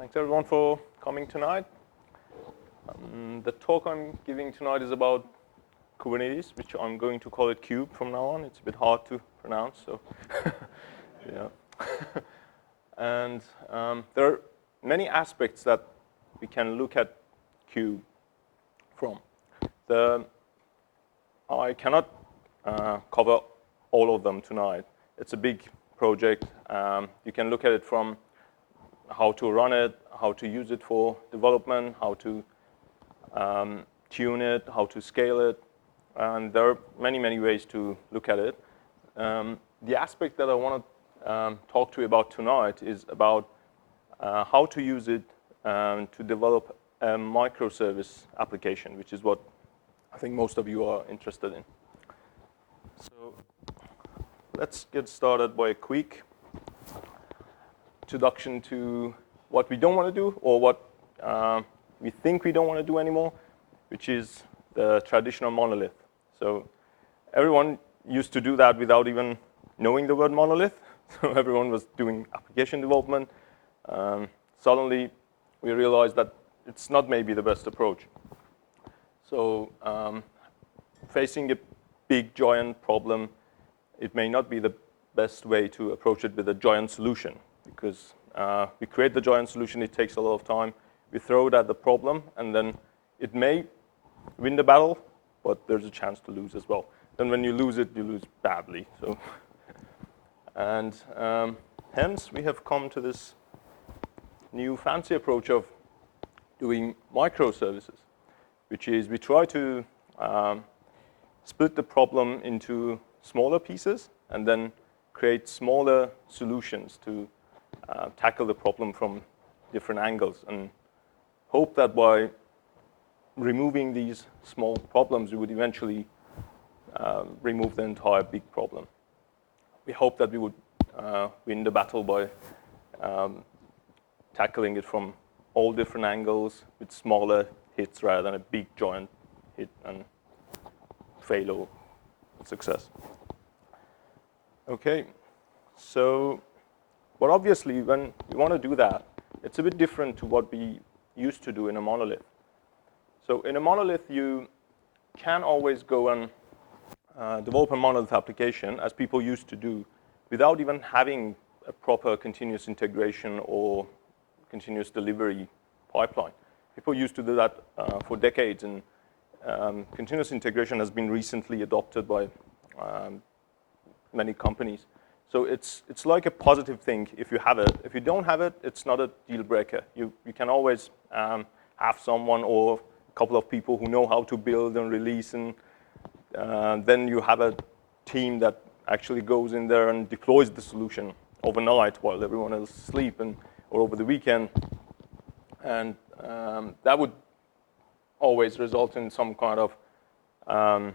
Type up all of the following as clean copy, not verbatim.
Thanks everyone for coming tonight. The talk I'm giving tonight is about Kubernetes, which I'm going to call it Kube from now on. It's a bit hard to pronounce, so yeah. And there are many aspects that we can look at Kube from. I cannot cover all of them tonight. It's a big project. You can look at it from how to run it, how to use it for development, how to tune it, how to scale it. And there are many, many ways to look at it. The aspect that I want to talk to you about tonight is about how to use it to develop a microservice application, which is what I think most of you are interested in. So let's get started by a quick introduction to what we don't want to do or what we think we don't want to do anymore, which is the traditional monolith. So everyone used to do that without even knowing the word monolith. So everyone was doing application development. Suddenly, we realized that it's not maybe the best approach. So facing a big, giant problem, it may not be the best way to approach it with a giant solution, because we create the giant solution, it takes a lot of time. We throw it at the problem, and then it may win the battle, but there's a chance to lose as well. Then when you lose it, you lose badly. So, and hence, we have come to this new fancy approach of doing microservices, which is we try to split the problem into smaller pieces and then create smaller solutions to tackle the problem from different angles, and hope that by removing these small problems, we would eventually remove the entire big problem. We hope that we would win the battle by tackling it from all different angles with smaller hits rather than a big giant hit and fail or success. Okay, so but obviously when you want to do that, it's a bit different to what we used to do in a monolith. So in a monolith, you can always go and develop a monolith application as people used to do without even having a proper continuous integration or continuous delivery pipeline. People used to do that for decades, and continuous integration has been recently adopted by many companies. So it's like a positive thing if you have it. If you don't have it, it's not a deal breaker. You can always have someone or a couple of people who know how to build and release, and then you have a team that actually goes in there and deploys the solution overnight while everyone else is asleep, or over the weekend. And that would always result in some kind of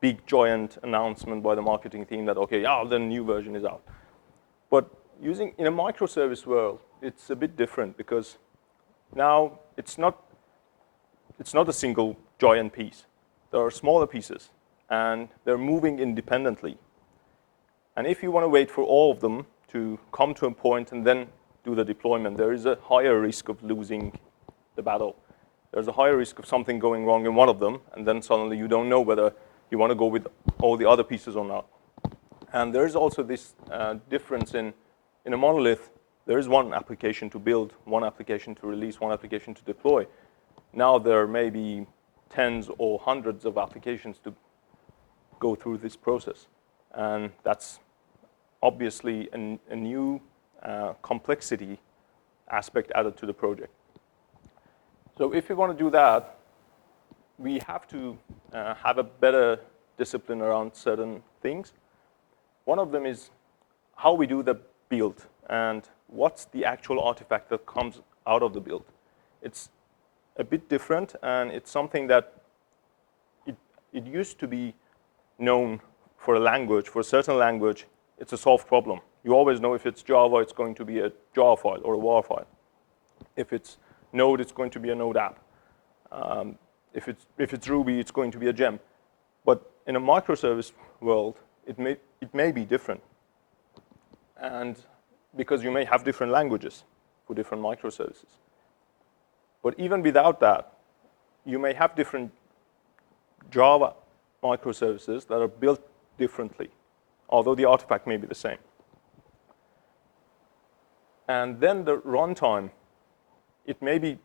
big giant announcement by the marketing team that, okay, the new version is out. But in a microservice world, it's a bit different, because now it's not a single giant piece. There are smaller pieces, and they're moving independently. And if you want to wait for all of them to come to a point and then do the deployment, there is a higher risk of losing the battle. There's a higher risk of something going wrong in one of them, and then suddenly you don't know whether you want to go with all the other pieces or not. And there is also this difference in a monolith. There is one application to build, one application to release, one application to deploy. Now there may be tens or hundreds of applications to go through this process. And that's obviously a new complexity aspect added to the project. So if we want to do that, we have to have a better discipline around certain things. One of them is how we do the build and what's the actual artifact that comes out of the build. It's a bit different, and it's something that it used to be known for a language, for a certain language, it's a solved problem. You always know if it's Java, it's going to be a jar file or a war file. If it's Node, it's going to be a Node app. If it's Ruby, it's going to be a gem. But in a microservice world, it may be different. And because you may have different languages. for different microservices. But even without that, you may have different Java microservices that are built differently, although the artifact may be the same. And then the runtime, it may be,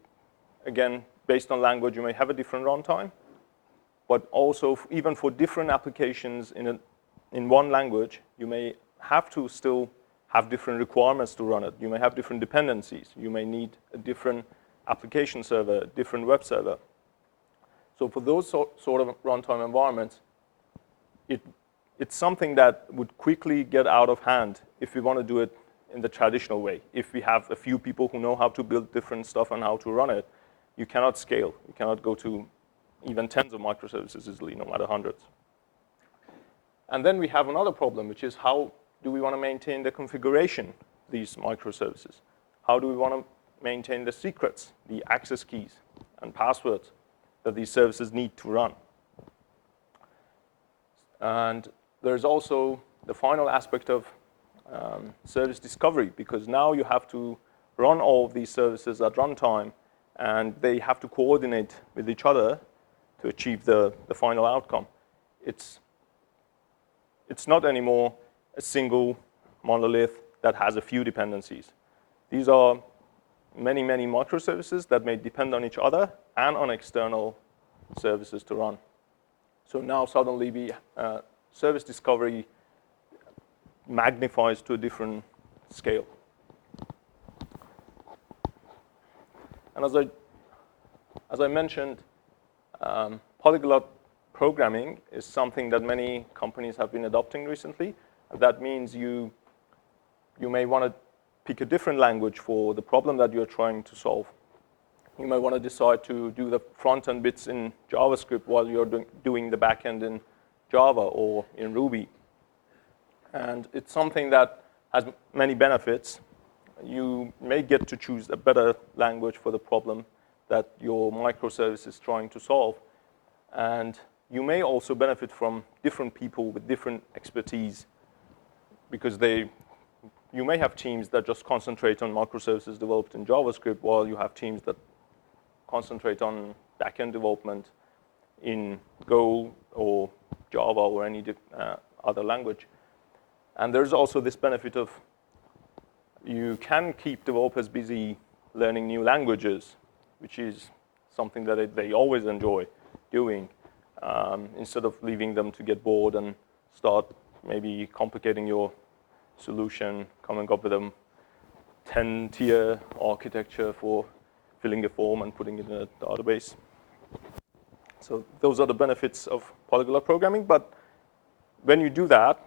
again, based on language, you may have a different runtime, but also even for different applications in one language, you may have to still have different requirements to run it. You may have different dependencies. You may need a different application server, a different web server. So for those sort of runtime environments, it's something that would quickly get out of hand if we want to do it in the traditional way. If we have a few people who know how to build different stuff and how to run it, you cannot scale. You cannot go to even tens of microservices easily, no matter hundreds. And then we have another problem, which is how do we want to maintain the configuration of these microservices? How do we want to maintain the secrets, the access keys, and passwords that these services need to run? And there's also the final aspect of service discovery, because now you have to run all of these services at runtime, and they have to coordinate with each other to achieve the final outcome. It's not anymore a single monolith that has a few dependencies. These are many, many microservices that may depend on each other and on external services to run. So now suddenly service discovery magnifies to a different scale. And as I mentioned, polyglot programming is something that many companies have been adopting recently. That means you may want to pick a different language for the problem that you're trying to solve. You may want to decide to do the front-end bits in JavaScript while you're doing the back-end in Java or in Ruby. And it's something that has many benefits. You may get to choose a better language for the problem that your microservice is trying to solve. And you may also benefit from different people with different expertise, because you may have teams that just concentrate on microservices developed in JavaScript, while you have teams that concentrate on back-end development in Go or Java or any other language. And there's also this benefit of you can keep developers busy learning new languages, which is something that they always enjoy doing, instead of leaving them to get bored and start maybe complicating your solution, coming up with a 10-tier architecture for filling a form and putting it in a database. So those are the benefits of polyglot programming. But when you do that,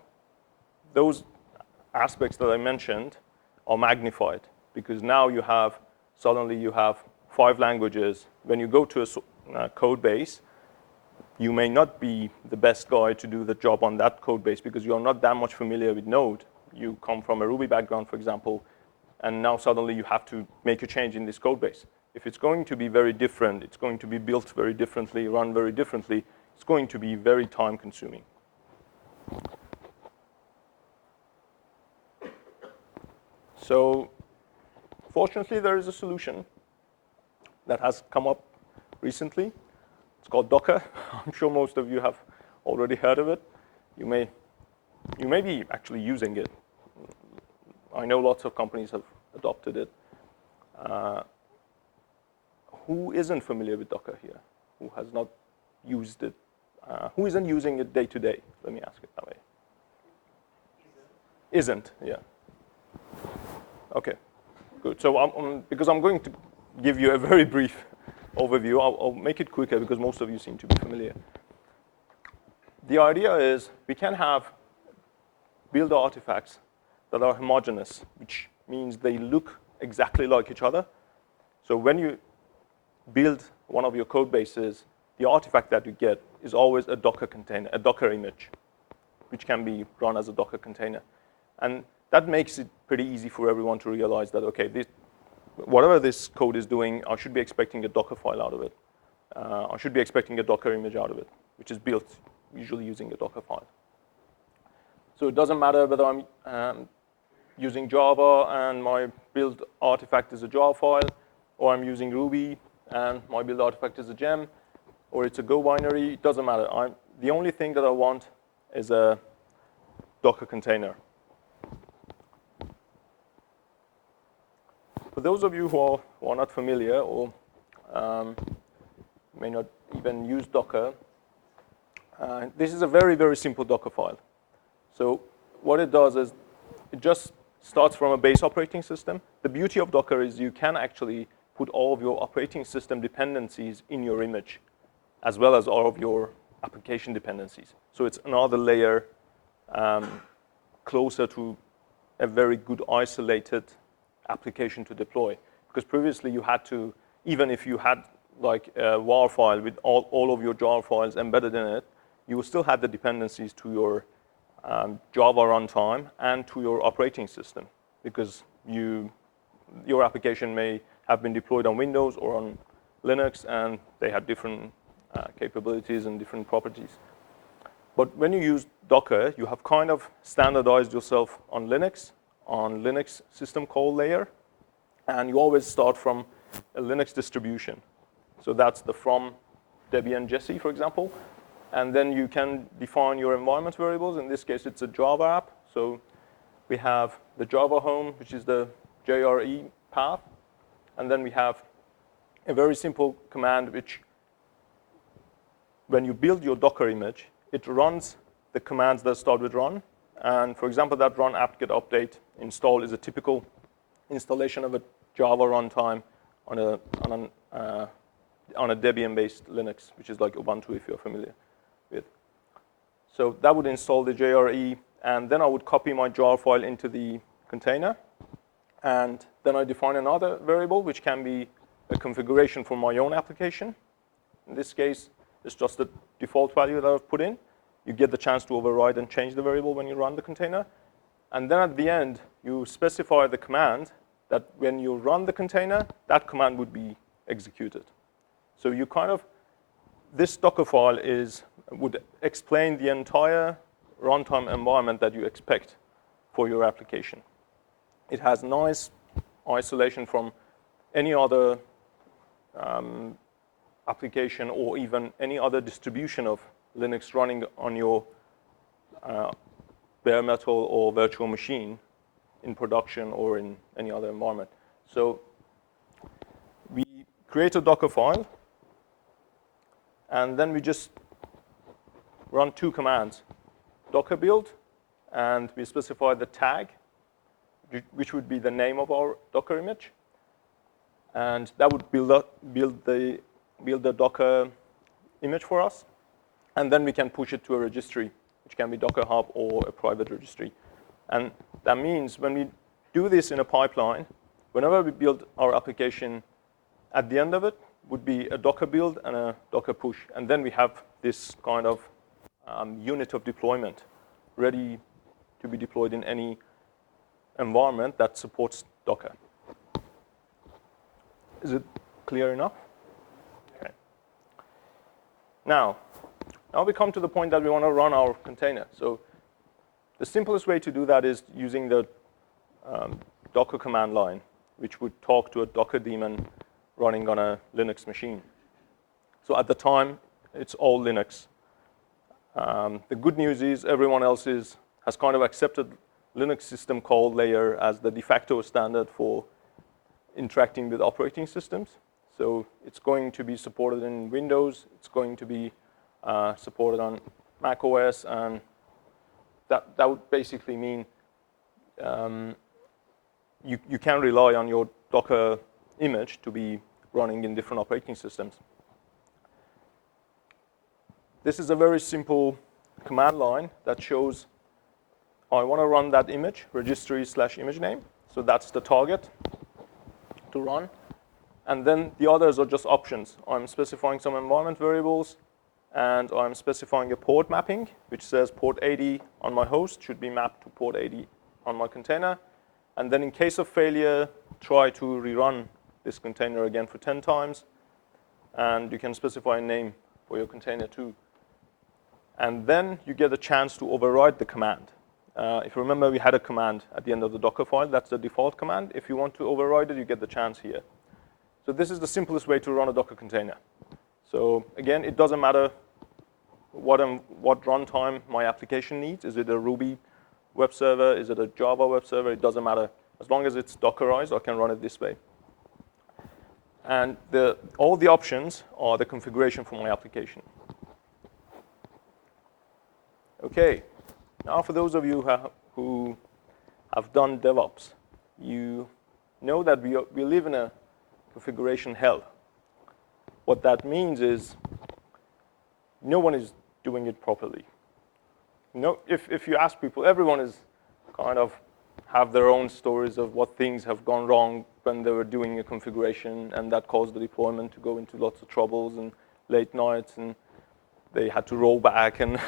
those aspects that I mentioned are magnified, because now suddenly you have 5 languages. When you go to a code base, you may not be the best guy to do the job on that code base because you're not that much familiar with Node. You come from a Ruby background, for example, and now suddenly you have to make a change in this code base. If it's going to be very different, it's going to be built very differently, run very differently, it's going to be very time consuming. So fortunately, there is a solution that has come up recently. It's called Docker. I'm sure most of you have already heard of it. You may be actually using it. I know lots of companies have adopted it. Who isn't familiar with Docker here? Who has not used it? Who isn't using it day to day? Let me ask it that way. Isn't, yeah. Okay, good. So because I'm going to give you a very brief overview, I'll make it quicker because most of you seem to be familiar. The idea is we can build artifacts that are homogenous, which means they look exactly like each other. So when you build one of your code bases, the artifact that you get is always a Docker container, a Docker image, which can be run as a Docker container. And that makes it pretty easy for everyone to realize that, okay, whatever this code is doing, I should be expecting a Dockerfile out of it. I should be expecting a Docker image out of it, which is built usually using a Dockerfile. So it doesn't matter whether I'm using Java and my build artifact is a jar file, or I'm using Ruby and my build artifact is a gem, or it's a Go binary, it doesn't matter. The only thing that I want is a Docker container. For those of you who are not familiar or may not even use Docker, this is a very, very simple Dockerfile. So what it does is it just starts from a base operating system. The beauty of Docker is you can actually put all of your operating system dependencies in your image, as well as all of your application dependencies. So it's another layer closer to a very good isolated application to deploy. Because previously you had to, even if you had like a WAR file with all of your jar files embedded in it, you still had the dependencies to your Java runtime and to your operating system, because your application may have been deployed on Windows or on Linux, and they had different capabilities and different properties. But when you use Docker, you have kind of standardized yourself on Linux system call layer, and you always start from a Linux distribution. So that's the from Debian Jesse, for example. And then you can define your environment variables. In this case, it's a Java app. So we have the Java home, which is the JRE path. And then we have a very simple command, which when you build your Docker image, it runs the commands that start with run. And for example, that run apt-get update install is a typical installation of a Java runtime on a Debian-based Linux, which is like Ubuntu, if you're familiar with. So that would install the JRE, and then I would copy my jar file into the container, and then I define another variable, which can be a configuration for my own application. In this case, it's just the default value that I've put in. You get the chance to override and change the variable when you run the container. And then at the end, you specify the command that when you run the container, that command would be executed. So you kind of, this Dockerfile would explain the entire runtime environment that you expect for your application. It has nice isolation from any other application or even any other distribution of Linux running on your bare metal or virtual machine in production or in any other environment. So we create a Dockerfile, and then we just run two commands, Docker build, and we specify the tag, which would be the name of our Docker image. And that would build the Docker image for us. And then we can push it to a registry, which can be Docker Hub or a private registry. And that means when we do this in a pipeline, whenever we build our application, at the end of it would be a Docker build and a Docker push. And then we have this kind of unit of deployment ready to be deployed in any environment that supports Docker. Is it clear enough? Okay. Now we come to the point that we want to run our container. So the simplest way to do that is using the Docker command line, which would talk to a Docker daemon running on a Linux machine. So at the time, it's all Linux. The good news is everyone else has kind of accepted Linux system call layer as the de facto standard for interacting with operating systems. So it's going to be supported in Windows. It's going to be supported on Mac OS, and that would basically mean you can rely on your Docker image to be running in different operating systems. This is a very simple command line that shows I want to run that image, registry/image name. So that's the target to run. And then the others are just options. I'm specifying some environment variables, and I'm specifying a port mapping, which says port 80 on my host should be mapped to port 80 on my container. And then in case of failure, try to rerun this container again for 10 times. And you can specify a name for your container too. And then you get a chance to override the command. if you remember, we had a command at the end of the Dockerfile. That's the default command. If you want to override it, you get the chance here. So this is the simplest way to run a Docker container. So again, it doesn't matter what runtime my application needs. Is it a Ruby web server? Is it a Java web server? It doesn't matter. As long as it's Dockerized, I can run it this way. And all the options are the configuration for my application. OK, now for those of you who have done DevOps, you know that we live in a configuration hell. What that means is no one is doing it properly. If you ask people, everyone is kind of have their own stories of what things have gone wrong when they were doing a configuration, and that caused the deployment to go into lots of troubles and late nights, and they had to roll back and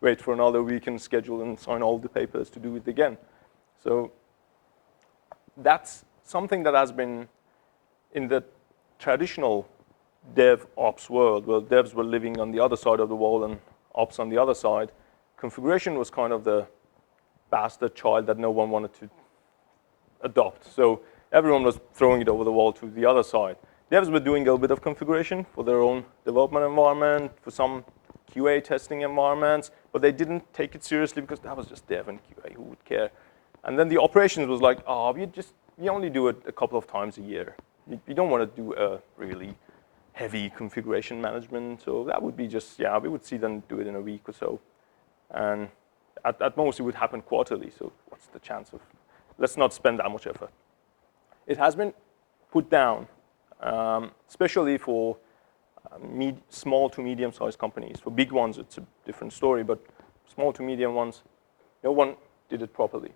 wait for another week and schedule and sign all the papers to do it again. So that's something that has been in the traditional DevOps world, where devs were living on the other side of the wall and ops on the other side. Configuration was kind of the bastard child that no one wanted to adopt. So everyone was throwing it over the wall to the other side. Devs were doing a little bit of configuration for their own development environment, for some QA testing environments, but they didn't take it seriously because that was just dev and QA, who would care? And then the operations was like, oh, we only do it a couple of times a year. You don't want to do a really heavy configuration management, so that would be just, yeah, we would see them do it in a week or so. And at most, it would happen quarterly, so what's the chance of, let's not spend that much effort. It has been put down, especially for small to medium-sized companies. For big ones, it's a different story, but small to medium ones, no one did it properly.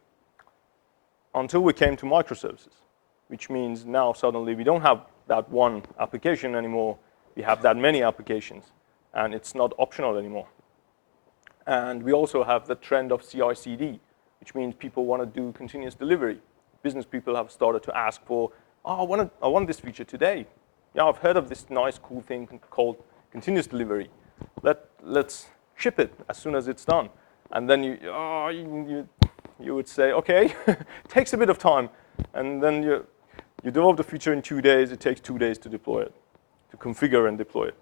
Until we came to microservices, which means now suddenly we don't have that one application anymore. We have that many applications, and it's not optional anymore. And we also have the trend of CI/CD, which means people want to do continuous delivery. Business people have started to ask for, oh, I want this feature today. Yeah, I've heard of this nice, cool thing called continuous delivery. Let's ship it as soon as it's done. And then you would say, OK, takes a bit of time. And then you develop the feature in 2 days. It takes 2 days to deploy it, to configure and deploy it.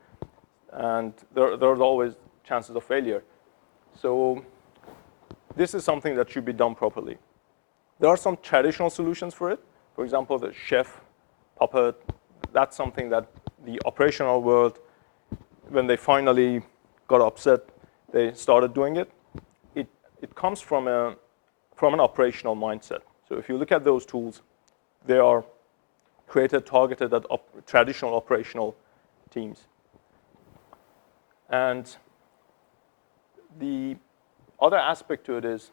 And there's always chances of failure. So this is something that should be done properly. There are some traditional solutions for it. For example, the Chef, Puppet. That's something that the operational world, when they finally got upset, they started doing it. It comes from an operational mindset. So if you look at those tools, they are created, targeted at traditional operational teams. And the other aspect to it is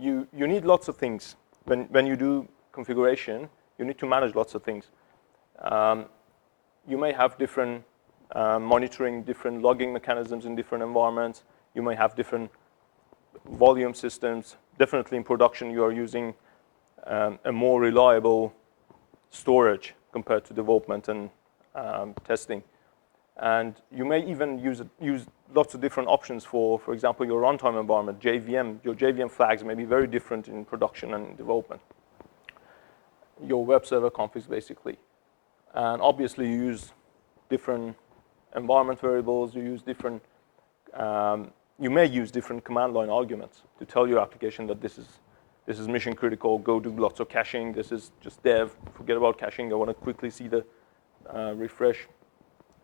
you need lots of things. When you do configuration, you need to manage lots of things. You may have different monitoring, different logging mechanisms in different environments. You may have different volume systems. Definitely in production, you are using a more reliable storage compared to development and testing. And you may even use lots of different options for example, your runtime environment, JVM. Your JVM flags may be very different in production and development. Your web server configs, basically. And obviously, you use different environment variables. You use different. You may use different command line arguments to tell your application that this is mission critical. Go do lots of caching. This is just dev. Forget about caching. I want to quickly see the refresh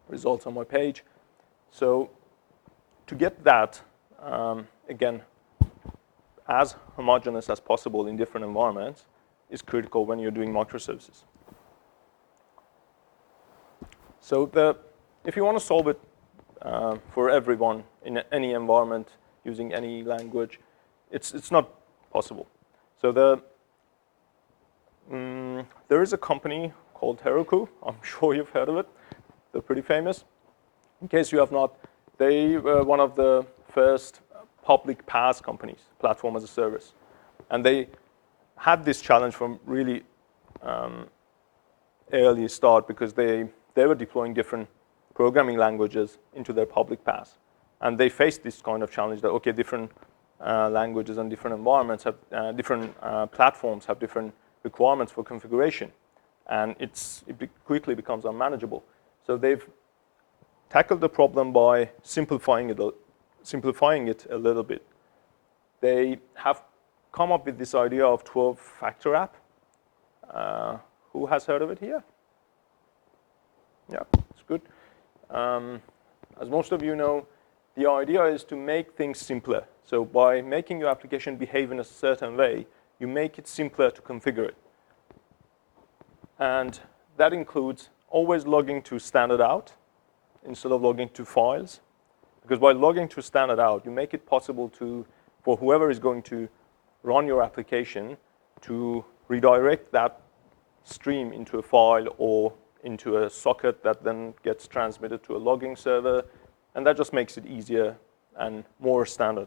results on my page. So to get that, again, as homogeneous as possible in different environments is critical when you're doing microservices. So if you want to solve it for everyone in any environment using any language, it's not possible. So there is a company called Heroku. I'm sure you've heard of it. They're pretty famous. In case you have not, they were one of the first public PaaS companies, platform as a service. And they had this challenge from really early start because they were deploying different programming languages into their public PaaS. And they faced this kind of challenge that, OK, different languages and different environments have different platforms have different requirements for configuration, and it quickly becomes unmanageable. So they've tackled the problem by simplifying it a little bit. They have come up with this idea of 12-factor app. Who has heard of it here? Yeah, it's good. As most of you know, the idea is to make things simpler. So by making your application behave in a certain way, you make it simpler to configure it. And that includes always logging to standard out instead of logging to files. Because by logging to standard out, you make it possible for whoever is going to run your application to redirect that stream into a file or into a socket that then gets transmitted to a logging server. And that just makes it easier and more standard,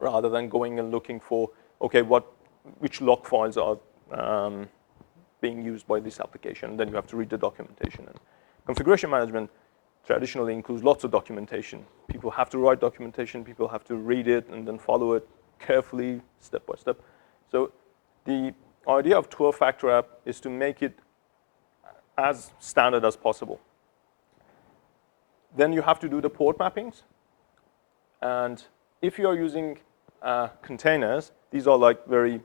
rather than going and looking for, okay, which log files are being used by this application. Then you have to read the documentation. And configuration management traditionally includes lots of documentation. People have to write documentation, people have to read it and then follow it carefully, step by step. So the idea of 12-factor app is to make it as standard as possible. Then you have to do the port mappings. And if you're using containers, these are like very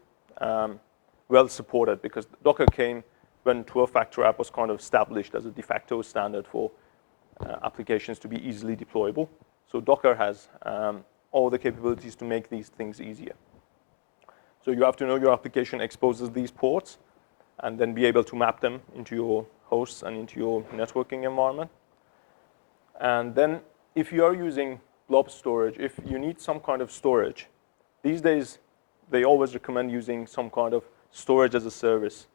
well supported, because Docker came when 12-factor app was kind of established as a de facto standard for applications to be easily deployable. So Docker has all the capabilities to make these things easier. So you have to know your application exposes these ports and then be able to map them into your hosts and into your networking environment. And then if you are using blob storage, if you need some kind of storage, these days they always recommend using some kind of storage as a service.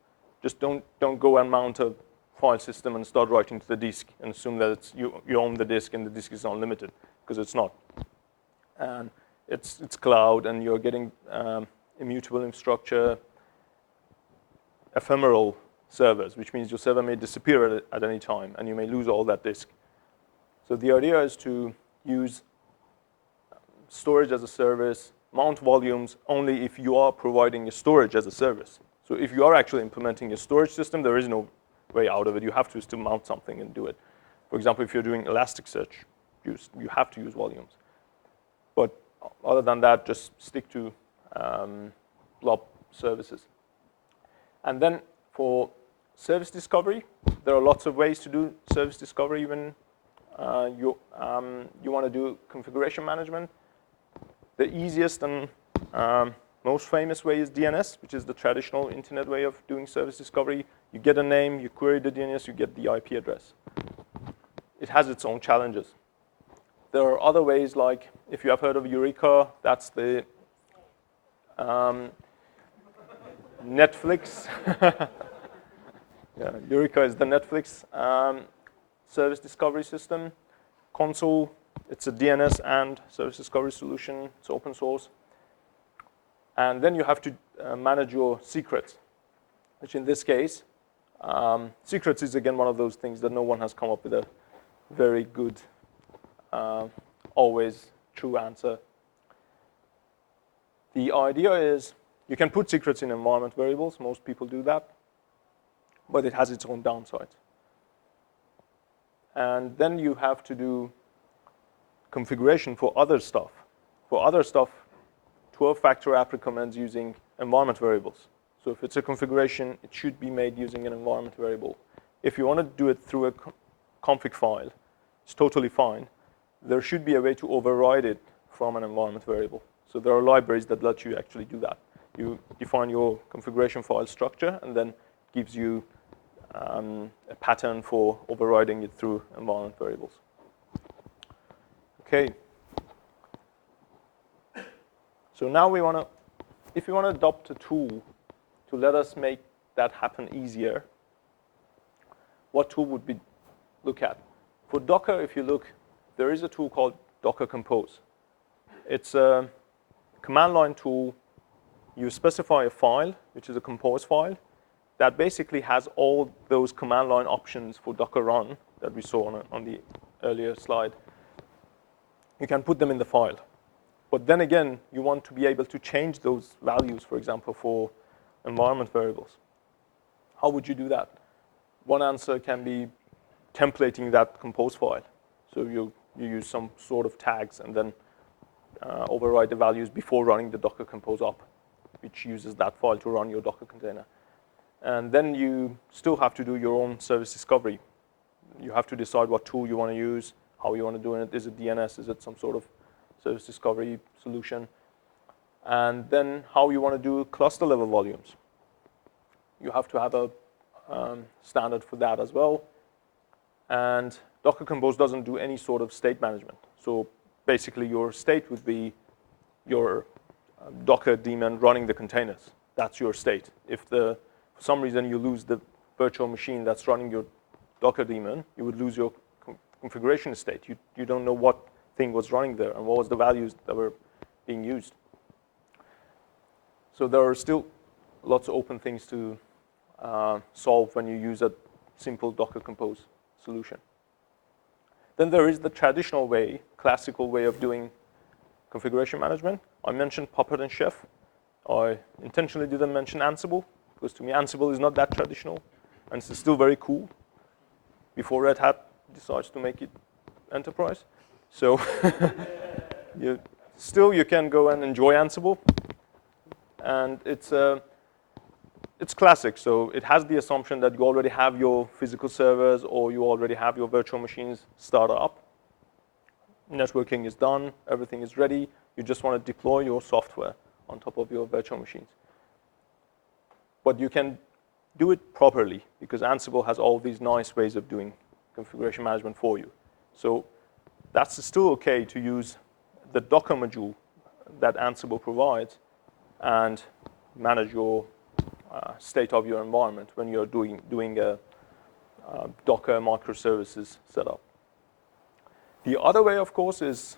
Just don't go and mount a file system and start writing to the disk and assume that you own the disk and the disk is unlimited, because it's not. And it's cloud, and you're getting immutable infrastructure, ephemeral servers, which means your server may disappear at any time and you may lose all that disk. So the idea is to use storage as a service, mount volumes only if you are providing a storage as a service. So if you are actually implementing a storage system, there is no way out of it. You have to still mount something and do it. For example, if you're doing Elasticsearch, you have to use volumes. But other than that, just stick to blob services. And then for service discovery, there are lots of ways to do service discovery when you want to do configuration management. The easiest and most famous way is DNS, which is the traditional internet way of doing service discovery. You get a name, you query the DNS, you get the IP address. It has its own challenges. There are other ways, like if you have heard of Eureka, that's the Netflix. Yeah, Eureka is the Netflix service discovery system. Console, it's a DNS and service discovery solution. It's open source. And then you have to manage your secrets, which in this case, secrets is again one of those things that no one has come up with a very good, always true answer. The idea is you can put secrets in environment variables. Most people do that. But it has its own downsides. And then you have to do configuration for other stuff. For other stuff, 12-factor app recommends using environment variables. So if it's a configuration, it should be made using an environment variable. If you want to do it through a config file, it's totally fine. There should be a way to override it from an environment variable. So there are libraries that let you actually do that. You define your configuration file structure, and then gives you a pattern for overriding it through environment variables. Okay. So now if we want to adopt a tool to let us make that happen easier, what tool would we look at? For Docker, if you look, there is a tool called Docker Compose. It's a command line tool. You specify a file, which is a compose file, that basically has all those command line options for Docker run that we saw on the earlier slide. You can put them in the file. But then again, you want to be able to change those values, for example, for environment variables. How would you do that? One answer can be templating that compose file. So you use some sort of tags and then override the values before running the Docker compose up, which uses that file to run your Docker container. And then you still have to do your own service discovery. You have to decide what tool you want to use, how you want to do it. Is it DNS? Is it some sort of service discovery solution? And then how you want to do cluster level volumes. You have to have a standard for that as well. And Docker Compose doesn't do any sort of state management. So basically your state would be your Docker daemon running the containers. That's your state. If for some reason you lose the virtual machine that's running your Docker daemon, you would lose your configuration state. You don't know what thing was running there and what was the values that were being used. So there are still lots of open things to solve when you use a simple Docker Compose solution. Then there is the traditional way, classical way of doing configuration management. I mentioned Puppet and Chef. I intentionally didn't mention Ansible, because to me Ansible is not that traditional, and it's still very cool, before Red Hat decides to make it enterprise. So you can go and enjoy Ansible, and it's classic. So it has the assumption that you already have your physical servers or you already have your virtual machines started up. Networking is done, everything is ready. You just want to deploy your software on top of your virtual machines. But you can do it properly because Ansible has all these nice ways of doing configuration management for you. So that's still okay to use the Docker module that Ansible provides and manage your state of your environment when you're doing a Docker microservices setup. The other way, of course, is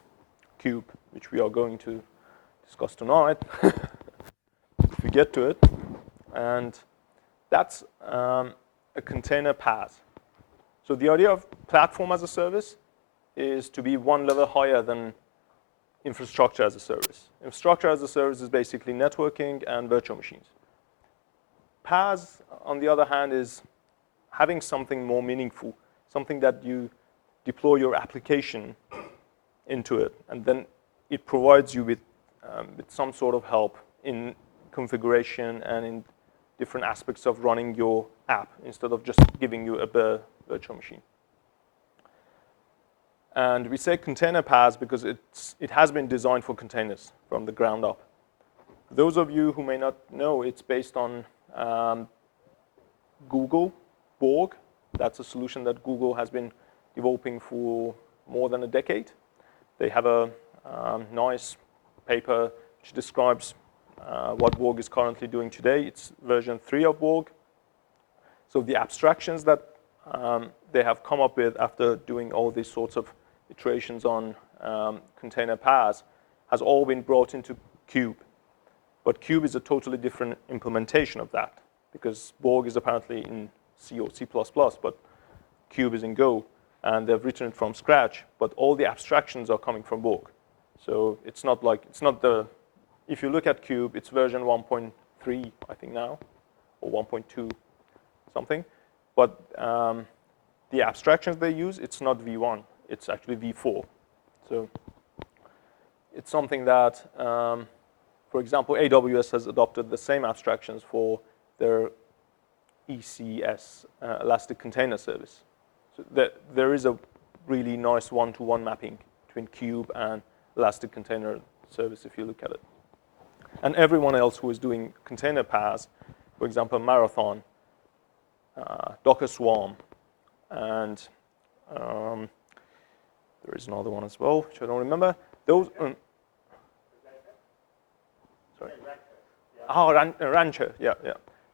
Kube, which we are going to discuss tonight, if we get to it. And that's a container PaaS. So the idea of platform as a service is to be one level higher than infrastructure as a service. Infrastructure as a service is basically networking and virtual machines. PaaS, on the other hand, is having something more meaningful, something that you deploy your application into it, and then it provides you with some sort of help in configuration and in different aspects of running your app instead of just giving you a bare virtual machine. And we say container PaaS because it has been designed for containers from the ground up. For those of you who may not know, it's based on Google, Borg. That's a solution that Google has been developing for more than a decade. They have a nice paper which describes what Borg is currently doing today. It's version 3 of Borg. So the abstractions that they have come up with after doing all these sorts of iterations on container PaaS has all been brought into Kube. But Kube is a totally different implementation of that because Borg is apparently in C or C++, but Kube is in Go, and they've written it from scratch, but all the abstractions are coming from Borg. So it's not if you look at Kube, it's version 1.3, I think now, or 1.2 something, but the abstractions they use, it's not V1, it's actually V4. So it's something that, for example, AWS has adopted the same abstractions for their ECS, Elastic Container Service. So there is a really nice one-to-one mapping between Kube and Elastic Container Service if you look at it. And everyone else who is doing container PaaS, for example, Marathon, Docker Swarm, and there is another one as well, which I don't remember. Those. Sorry. Oh, Rancher. Yeah.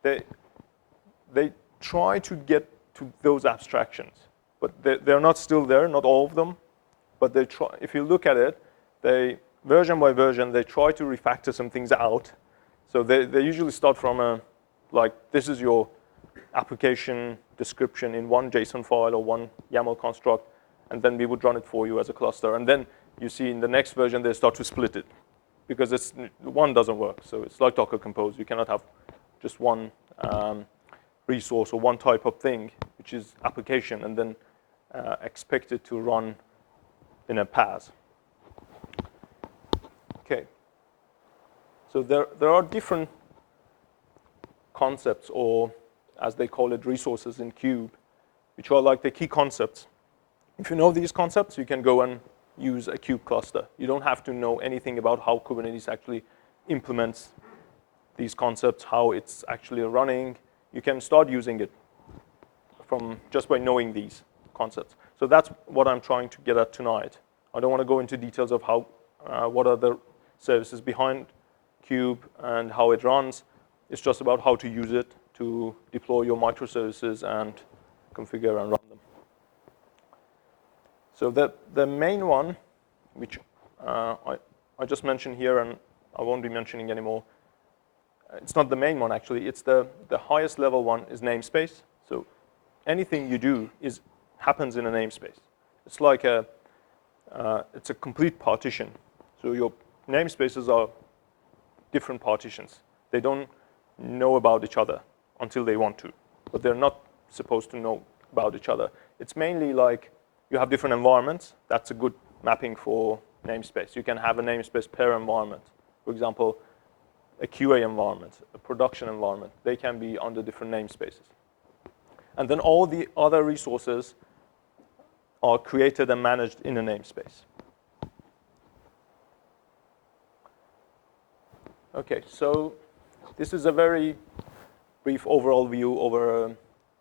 They try to get to those abstractions, but they're not still there. Not all of them, but they try. If you look at it, version by version, they try to refactor some things out. So they usually start from this is your application description in one JSON file or one YAML construct, and then we would run it for you as a cluster. And then you see in the next version, they start to split it. because one doesn't work. So it's like Docker Compose. You cannot have just one resource or one type of thing, which is application, and then expect it to run in a PaaS. Okay. So there are different concepts, or as they call it, resources in Kube, which are like the key concepts. If you know these concepts, you can go and use a Kube cluster. You don't have to know anything about how Kubernetes actually implements these concepts, how it's actually running. You can start using it from just by knowing these concepts. So that's what I'm trying to get at tonight. I don't want to go into details of how, what are the services behind Kube and how it runs. It's just about how to use it to deploy your microservices and configure and run them. So the main one, which I just mentioned here and I won't be mentioning anymore, it's not the main one actually, it's the highest level one is namespace. So anything you do happens in a namespace. It's like it's a complete partition. So your namespaces are different partitions. They don't know about each other until they want to, but they're not supposed to know about each other. It's mainly like you have different environments. That's a good mapping for namespace. You can have a namespace per environment. For example, a QA environment, a production environment. They can be under different namespaces. And then all the other resources are created and managed in a namespace. Okay, so this is a very brief overall view over a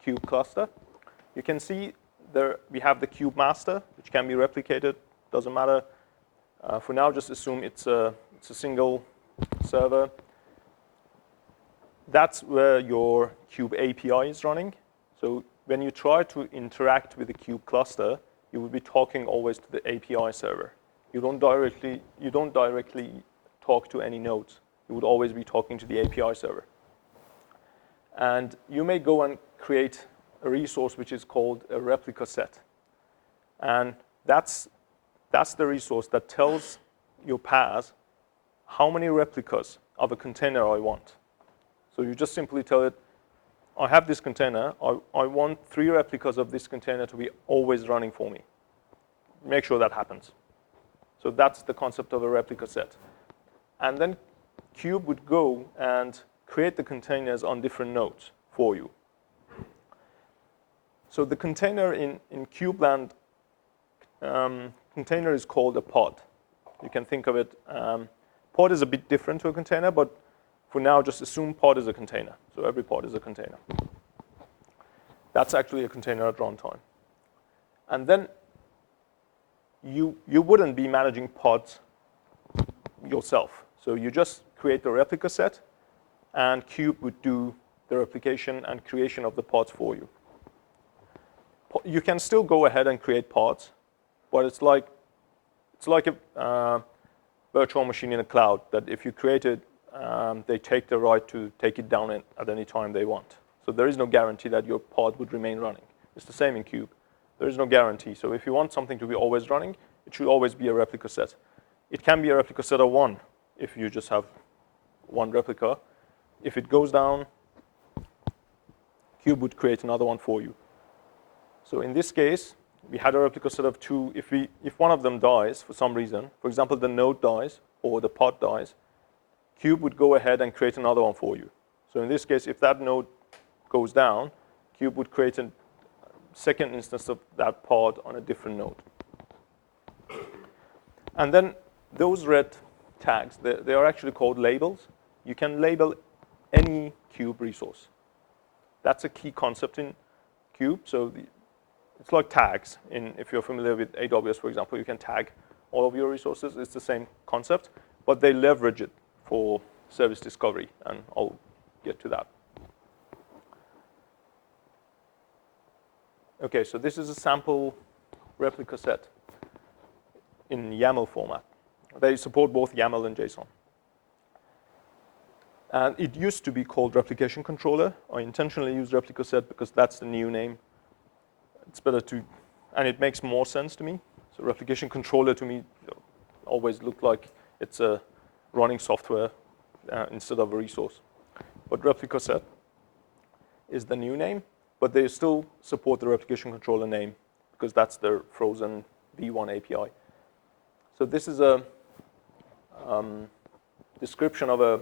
Kube cluster. You can see there we have the Kube master, which can be replicated. Doesn't matter. For now, just assume it's a single server. That's where your Kube API is running. So when you try to interact with the Kube cluster, you will be talking always to the API server. You don't directly talk to any nodes. You would always be talking to the API server. And you may go and create a resource which is called a replica set. And that's the resource that tells your PaaS how many replicas of a container I want. So you just simply tell it, I have this container, I want 3 replicas of this container to be always running for me. Make sure that happens. So that's the concept of a replica set. And then Kube would go and create the containers on different nodes for you. So the container in Kube land, container is called a pod. You can think of it, pod is a bit different to a container, but for now, just assume pod is a container. So every pod is a container. That's actually a container at runtime. And then you wouldn't be managing pods yourself. So you just create the replica set, and Kube would do the replication and creation of the pods for you. You can still go ahead and create pods, but it's like a virtual machine in a cloud that if you create it, they take the right to take it down at any time they want. So there is no guarantee that your pod would remain running. It's the same in Kube. There is no guarantee. So if you want something to be always running, it should always be a replica set. It can be a replica set of 1 if you just have 1 replica. If it goes down, Kube would create another one for you. So in this case, we had a replica set of 2. If one of them dies for some reason, for example, the node dies or the pod dies, Kube would go ahead and create another one for you. So in this case, if that node goes down, Kube would create a second instance of that pod on a different node. And then those red tags, they are actually called labels. You can label any Kube resource. That's a key concept in Kube. So it's like tags. If you're familiar with AWS, for example, you can tag all of your resources. It's the same concept, but they leverage it for service discovery, and I'll get to that. Okay, so this is a sample replica set in YAML format. They support both YAML and JSON. And it used to be called replication controller. I intentionally used replica set because that's the new name. It's better to, and it makes more sense to me. So replication controller to me always looked like it's a running software instead of a resource. But Replica set is the new name, but they still support the replication controller name because that's their frozen v1 API. So this is a description of a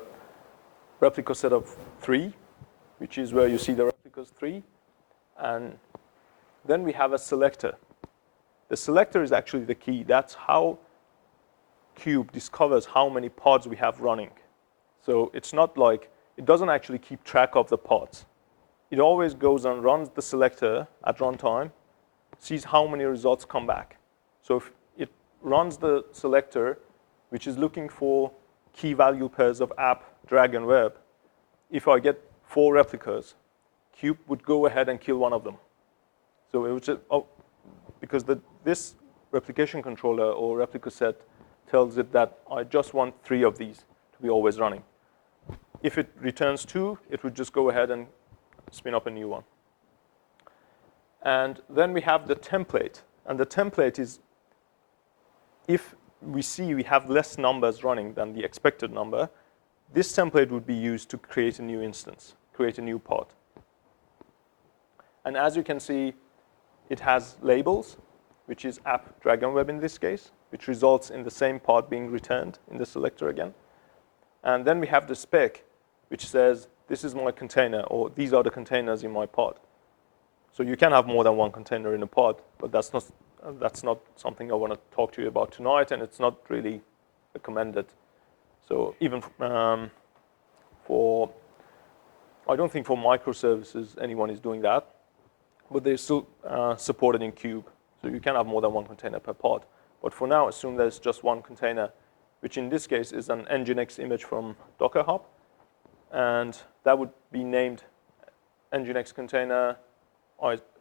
replica set of 3, which is where you see the replicas 3. And then we have a selector. The selector is actually the key. That's how Kube discovers how many pods we have running. So it's not like, it doesn't actually keep track of the pods. It always goes and runs the selector at runtime, sees how many results come back. So if it runs the selector, which is looking for key value pairs of app, drag, and web, if I get 4 replicas, Kube would go ahead and kill one of them. So it would just, because this replication controller or replica set tells it that I just want 3 of these to be always running. If it returns 2, it would just go ahead and spin up a new one. And then we have the template. And the template is, if we see we have less numbers running than the expected number, this template would be used to create a new instance, create a new pod. And as you can see, it has labels, which is app, drag, and web in this case, which results in the same pod being returned in the selector again. And then we have the spec, which says, this is my container, or these are the containers in my pod. So you can have more than one container in a pod, but that's not something I want to talk to you about tonight, and it's not really recommended. So even I don't think for microservices anyone is doing that, but they're still supported in Kube. So you can have more than one container per pod. But for now, assume there's just one container, which in this case is an Nginx image from Docker Hub. And that would be named Nginx container.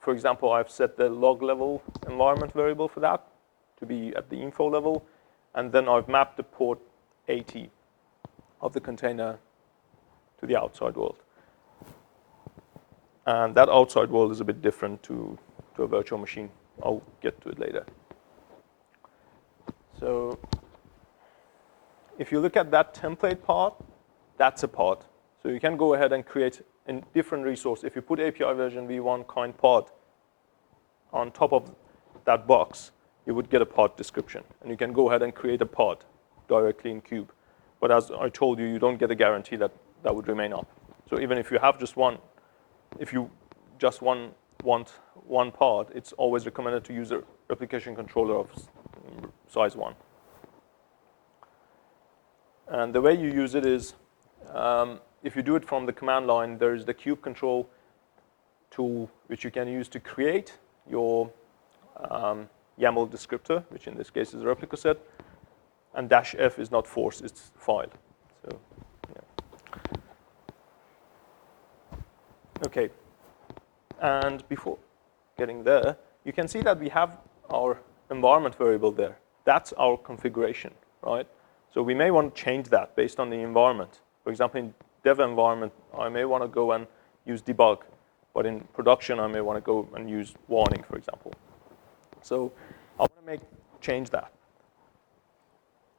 For example, I've set the log level environment variable for that to be at the info level. And then I've mapped the port 80 of the container to the outside world. And that outside world is a bit different to a virtual machine. I'll get to it later. So if you look at that template part, that's a pod. So you can go ahead and create a different resource. If you put API version v1 kind pod on top of that box, you would get a pod description. And you can go ahead and create a pod directly in Kube. But as I told you, you don't get a guarantee that that would remain up. So even if you have just one, if you just want one pod, it's always recommended to use a replication controller of size 1. And the way you use it is, if you do it from the command line, there is the kube control tool, which you can use to create your YAML descriptor, which in this case is a replica set. And -f is not force, it's file. So, yeah. OK. And before getting there, you can see that we have our environment variable there. That's our configuration, right? So we may want to change that based on the environment. For example, in dev environment, I may want to go and use debug. But in production, I may want to go and use warning, for example. So I want to change that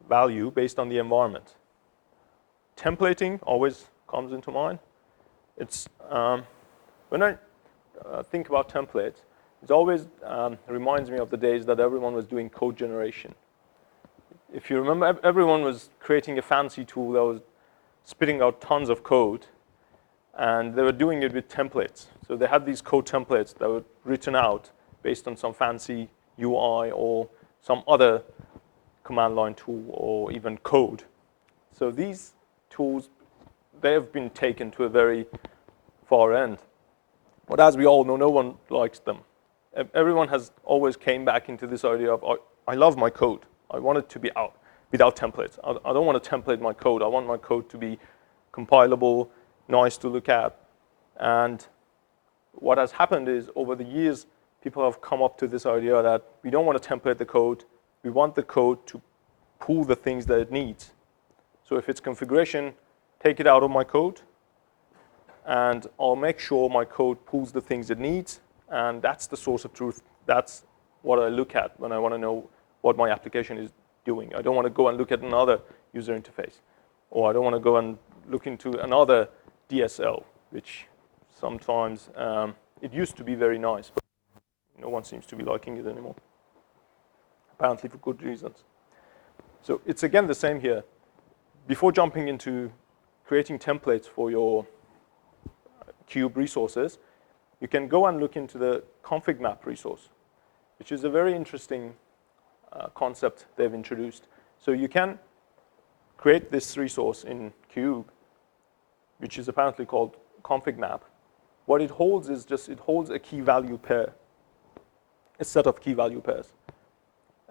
value based on the environment. Templating always comes into mind. It's when I think about templates, it always reminds me of the days that everyone was doing code generation. If you remember, everyone was creating a fancy tool that was spitting out tons of code, and they were doing it with templates. So they had these code templates that were written out based on some fancy UI or some other command line tool or even code. So these tools, they have been taken to a very far end. But as we all know, no one likes them. Everyone has always came back into this idea of, I love my code. I want it to be out without templates. I don't want to template my code. I want my code to be compilable, nice to look at. And what has happened is over the years, people have come up to this idea that we don't want to template the code. We want the code to pull the things that it needs. So if it's configuration, take it out of my code, and I'll make sure my code pulls the things it needs, and that's the source of truth. That's what I look at when I want to know what my application is doing. I don't want to go and look at another user interface. or I don't want to go and look into another DSL, which sometimes it used to be very nice, but no one seems to be liking it anymore, apparently for good reasons. So it's again the same here. Before jumping into creating templates for your Kube resources, you can go and look into the config map resource, which is a very interesting concept they've introduced. So you can create this resource in Kube, which is apparently called config map. What it holds is just, it holds a key value pair, a set of key value pairs.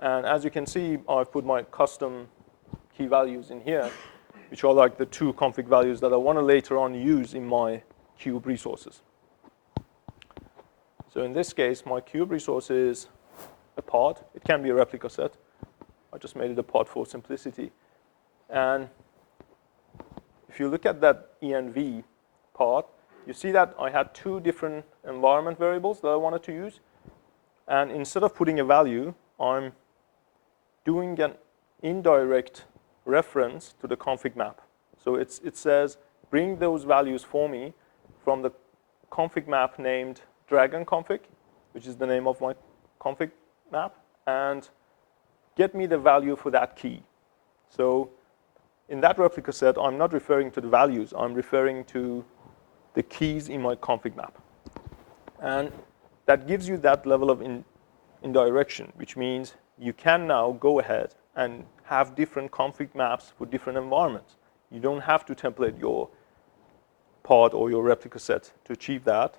And as you can see, I've put my custom key values in here, which are like the 2 config values that I want to later on use in my Kube resources. So in this case, my Kube resource is a pod. It can be a replica set. I just made it a pod for simplicity. And if you look at that env pod, you see that I had 2 different environment variables that I wanted to use. And instead of putting a value, I'm doing an indirect reference to the config map. So it says, bring those values for me from the config map named dragon config, which is the name of my config map, and get me the value for that key. So in that replica set, I'm not referring to the values. I'm referring to the keys in my config map. And that gives you that level of indirection, which means you can now go ahead and have different config maps for different environments. You don't have to template your pod or your replica set to achieve that.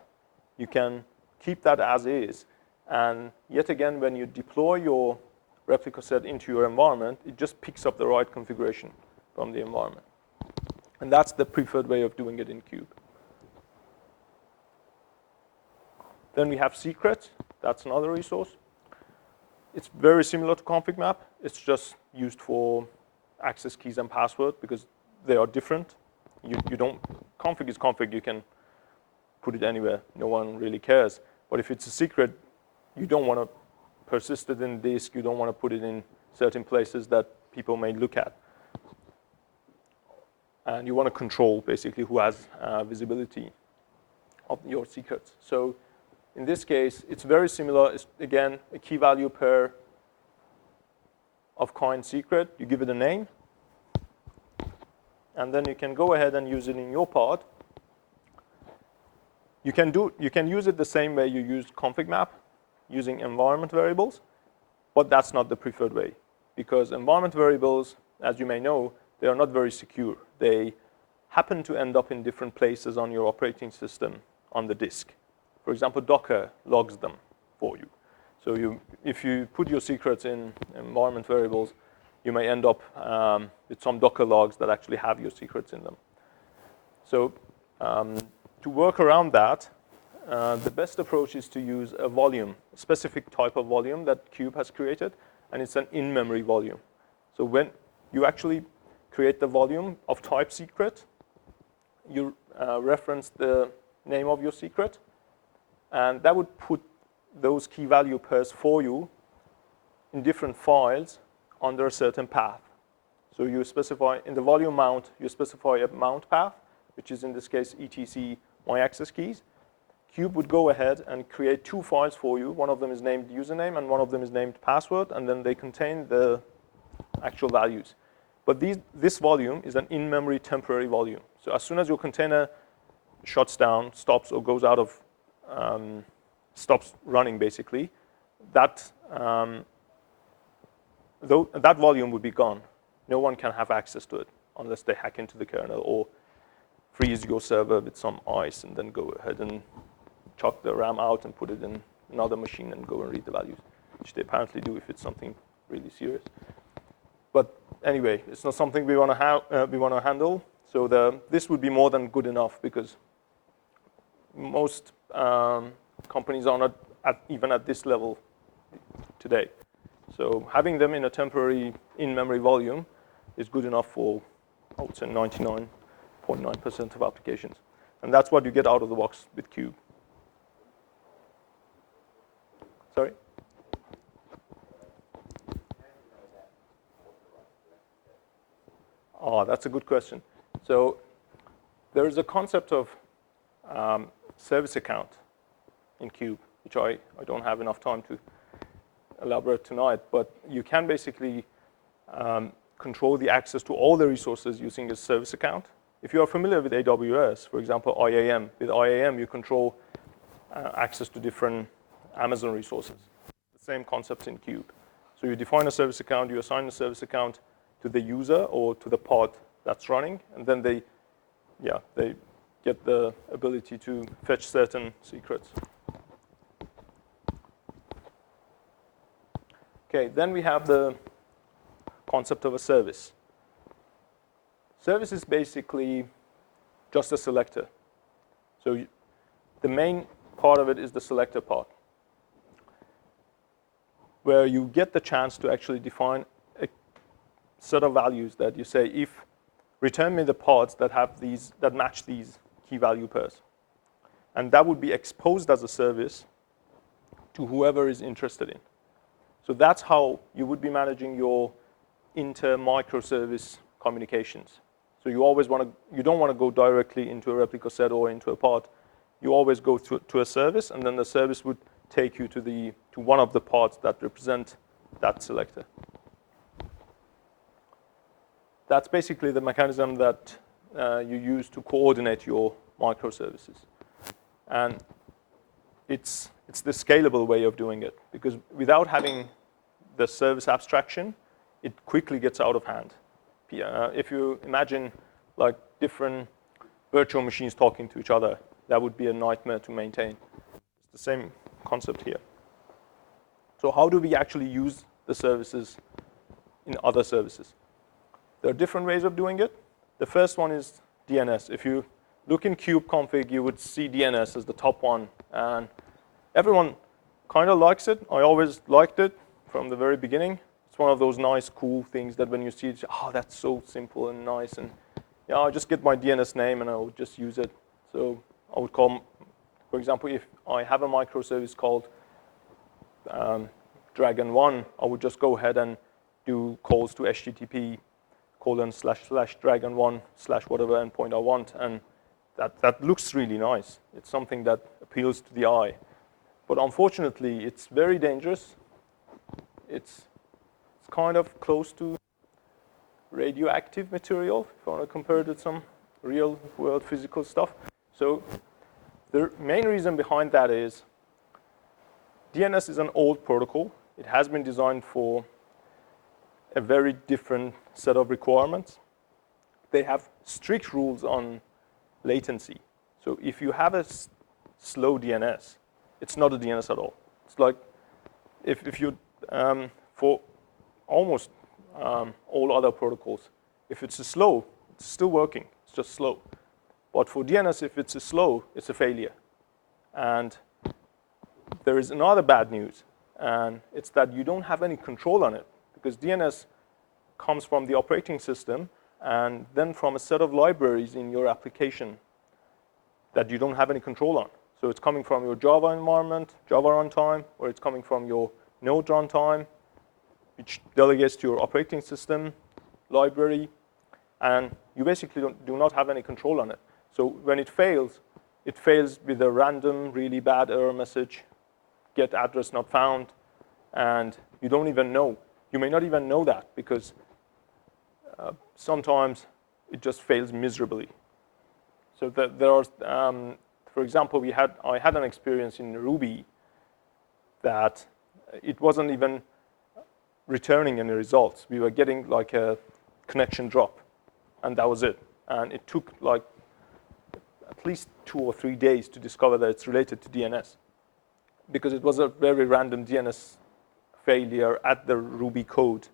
You can keep that as is. And yet again, when you deploy your replica set into your environment, it just picks up the right configuration from the environment. And that's the preferred way of doing it in Kube. Then we have secrets. That's another resource. It's very similar to config map. It's just used for access keys and password because they are different. You don't, config is config. You can put it anywhere. No one really cares. But if it's a secret, you don't want to persist it in disk. You don't want to put it in certain places that people may look at. And you want to control, basically, who has visibility of your secrets. So in this case, it's very similar. It's, again, a key value pair of kind secret. You give it a name. And then you can go ahead and use it in your pod. You can use it the same way you use config map, using environment variables. But that's not the preferred way. Because environment variables, as you may know, they are not very secure. They happen to end up in different places on your operating system on the disk. For example, Docker logs them for you. So if you put your secrets in environment variables, you may end up with some Docker logs that actually have your secrets in them. So to work around that, the best approach is to use a volume, a specific type of volume that Kube has created, and it's an in-memory volume. So when you actually create the volume of type secret, you reference the name of your secret, and that would put those key value pairs for you in different files under a certain path. So you specify, in the volume mount, you specify a mount path, which is in this case etc my access keys. Kube would go ahead and create 2 files for you. One of them is named username and one of them is named password, and then they contain the actual values. But this volume is an in-memory temporary volume. So as soon as your container shuts down, stops, or goes out of, stops running basically, that volume would be gone. No one can have access to it unless they hack into the kernel or freeze your server with some ice and then go ahead and chuck the RAM out and put it in another machine and go and read the values, which they apparently do if it's something really serious. But anyway, it's not something we want to handle. So this would be more than good enough because most companies are not even at this level today. So having them in a temporary in-memory volume is good enough for, I would say, 99.9% of applications. And that's what you get out of the box with Kube. Sorry? Oh, that's a good question. So there is a concept of service account in Kube, which I don't have enough time to elaborate tonight, but you can basically control the access to all the resources using a service account. If you are familiar with AWS, for example, IAM, with IAM you control access to different Amazon resources. The same concept in Kube. So you define a service account, you assign a service account to the user or to the pod that's running, and then they get the ability to fetch certain secrets. Okay, then we have the concept of a service. Service is basically just a selector. So the main part of it is the selector part, where you get the chance to actually define a set of values that you say, if return me the pods that have these, that match these key value pairs. And that would be exposed as a service to whoever is interested in. So that's how you would be managing your inter-microservice communications. So you always you don't want to go directly into a replica set or into a pod. You always go to a service, and then the service would take you to one of the pods that represent that selector. That's basically the mechanism that you use to coordinate your microservices. And it's the scalable way of doing it, because without having the service abstraction, it quickly gets out of hand. If you imagine like different virtual machines talking to each other, that would be a nightmare to maintain. It's the same concept here. So how do we actually use the services in other services? There are different ways of doing it. The first one is DNS. If you look in kube config, you would see DNS as the top one. And everyone kind of likes it. I always liked it from the very beginning. It's one of those nice, cool things that when you see it, oh, that's so simple and nice. And yeah, I'll just get my DNS name and I'll just use it. So I would call, for example, if I have a microservice called Dragon1, I would just go ahead and do calls to HTTP ://dragon1/ whatever endpoint I want. And that looks really nice. It's something that appeals to the eye. But unfortunately, it's very dangerous. It's kind of close to radioactive material, if I want to compare it to some real world physical stuff. So the main reason behind that is DNS is an old protocol. It has been designed for a very different set of requirements. They have strict rules on latency. So if you have a slow DNS, it's not a DNS at all. It's like if you, for almost all other protocols, if it's slow, it's still working. It's just slow. But for DNS, if it's slow, it's a failure. And there is another bad news, and it's that you don't have any control on it, because DNS comes from the operating system and then from a set of libraries in your application that you don't have any control on. So it's coming from your Java environment, Java runtime, or it's coming from your Node runtime, which delegates to your operating system library, and you basically do not have any control on it. So when it fails with a random, really bad error message, get address not found, and you don't even know. You may not even know that, because sometimes it just fails miserably. So there are, for example, I had an experience in Ruby that it wasn't even returning any results. We were getting like a connection drop, and that was it. And it took like at least 2 or 3 days to discover that it's related to DNS, because it was a very random DNS failure at the Ruby code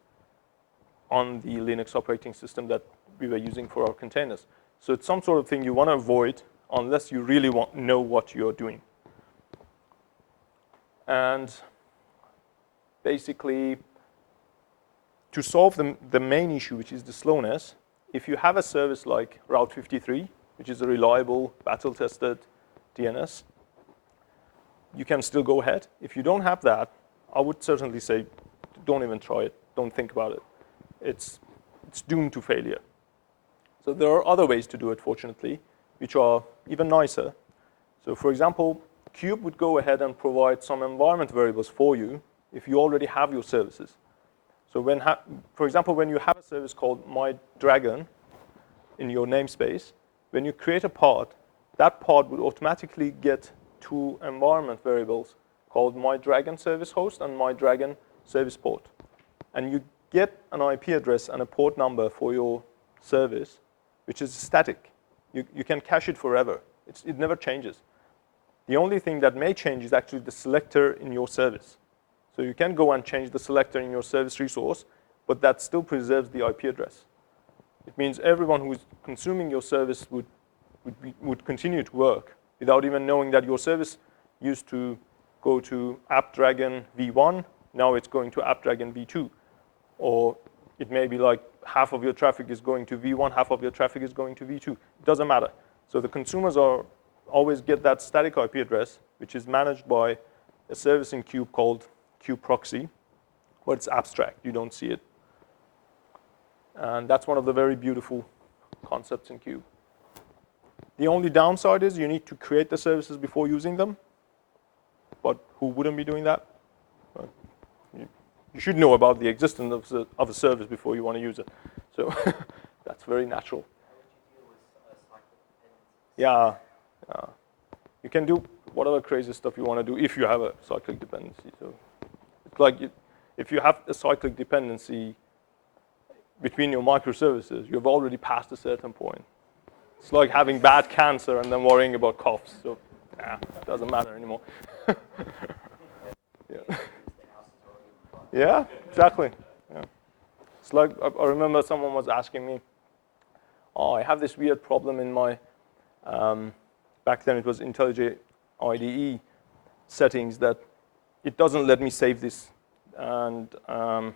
on the Linux operating system that we were using for our containers. So it's some sort of thing you want to avoid unless you really know what you're doing. And basically, to solve the main issue, which is the slowness, if you have a service like Route 53, which is a reliable, battle-tested DNS, you can still go ahead. If you don't have that, I would certainly say, don't even try it. Don't think about it. It's doomed to failure. So there are other ways to do it, fortunately, which are even nicer. So for example, Kube would go ahead and provide some environment variables for you if you already have your services. So for example, when you have a service called myDragon in your namespace, when you create a pod, that pod would automatically get two environment variables called myDragon service host and myDragon service port. And you get an IP address and a port number for your service, which is static. You can cache it forever. It never changes. The only thing that may change is actually the selector in your service. So you can go and change the selector in your service resource, but that still preserves the IP address. It means everyone who is consuming your service would continue to work without even knowing that your service used to go to AppDragon v1, now it's going to AppDragon v2. Or it may be like half of your traffic is going to v1, half of your traffic is going to v2. It doesn't matter. So the consumers always get that static IP address, which is managed by a service in Kube called Kube Proxy, but it's abstract. You don't see it. And that's one of the very beautiful concepts in Kube. The only downside is you need to create the services before using them. But who wouldn't be doing that? You should know about the existence of a service before you want to use it. So that's very natural. Yeah. You can do whatever crazy stuff you want to do if you have a cyclic dependency. So it's like if you have a cyclic dependency between your microservices, you've already passed a certain point. It's like having bad cancer and then worrying about coughs. So it doesn't matter anymore. Yeah. Yeah, exactly. Yeah. It's like I remember someone was asking me, oh, I have this weird problem in my, back then it was IntelliJ IDE settings that it doesn't let me save this. And I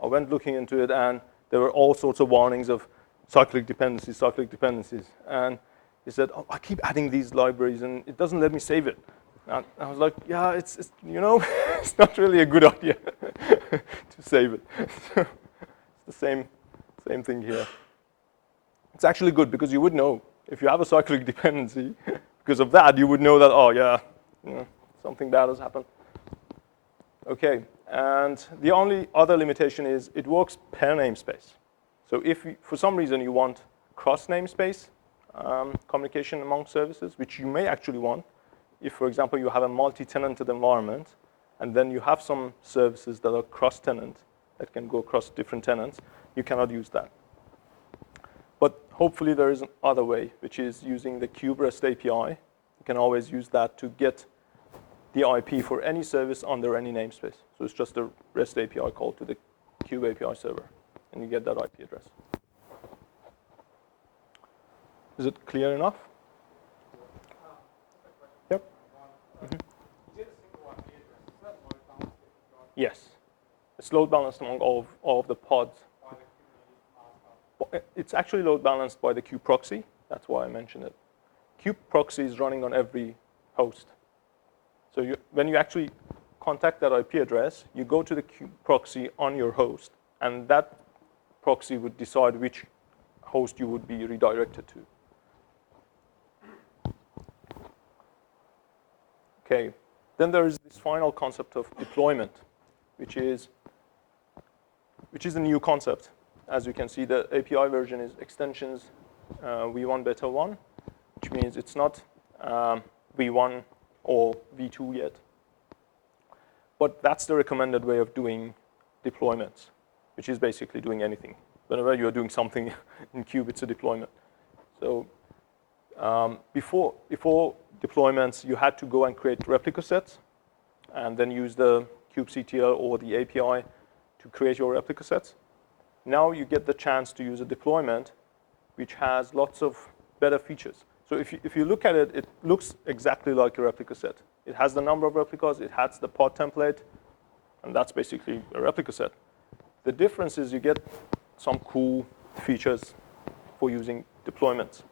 went looking into it, and there were all sorts of warnings of cyclic dependencies. And he said, oh, I keep adding these libraries, and it doesn't let me save it. And I was like, yeah, it's it's not really a good idea to save it. So it's the same thing here. It's actually good because you would know if you have a cyclic dependency. Because of that, you would know that, oh yeah, something bad has happened. Okay, and the only other limitation is it works per namespace. So if for some reason you want cross namespace communication among services, which you may actually want, if, for example, you have a multi-tenanted environment, and then you have some services that are cross-tenant, that can go across different tenants, you cannot use that. But hopefully there is another way, which is using the Kube REST API. You can always use that to get the IP for any service under any namespace. So it's just a REST API call to the Kube API server, and you get that IP address. Is it clear enough? Yep. Mm-hmm. Yes. It's load balanced among all of the pods. It's actually load balanced by the Kube proxy. That's why I mentioned it. Kube proxy is running on every host. So when you actually contact that IP address, you go to the Kube proxy on your host, and that proxy would decide which host you would be redirected to. Okay, then there is this final concept of deployment, which is a new concept. As you can see, the API version is extensions v1 beta 1, which means it's not v1 or v2 yet. But that's the recommended way of doing deployments, which is basically doing anything. Whenever you're doing something in Kube, it's a deployment. So before deployments, you had to go and create replica sets and then use the kubectl or the API to create your replica sets. Now you get the chance to use a deployment which has lots of better features. So if you look at it, it looks exactly like a replica set. It has the number of replicas, it has the pod template, and that's basically a replica set. The difference is you get some cool features for using deployments.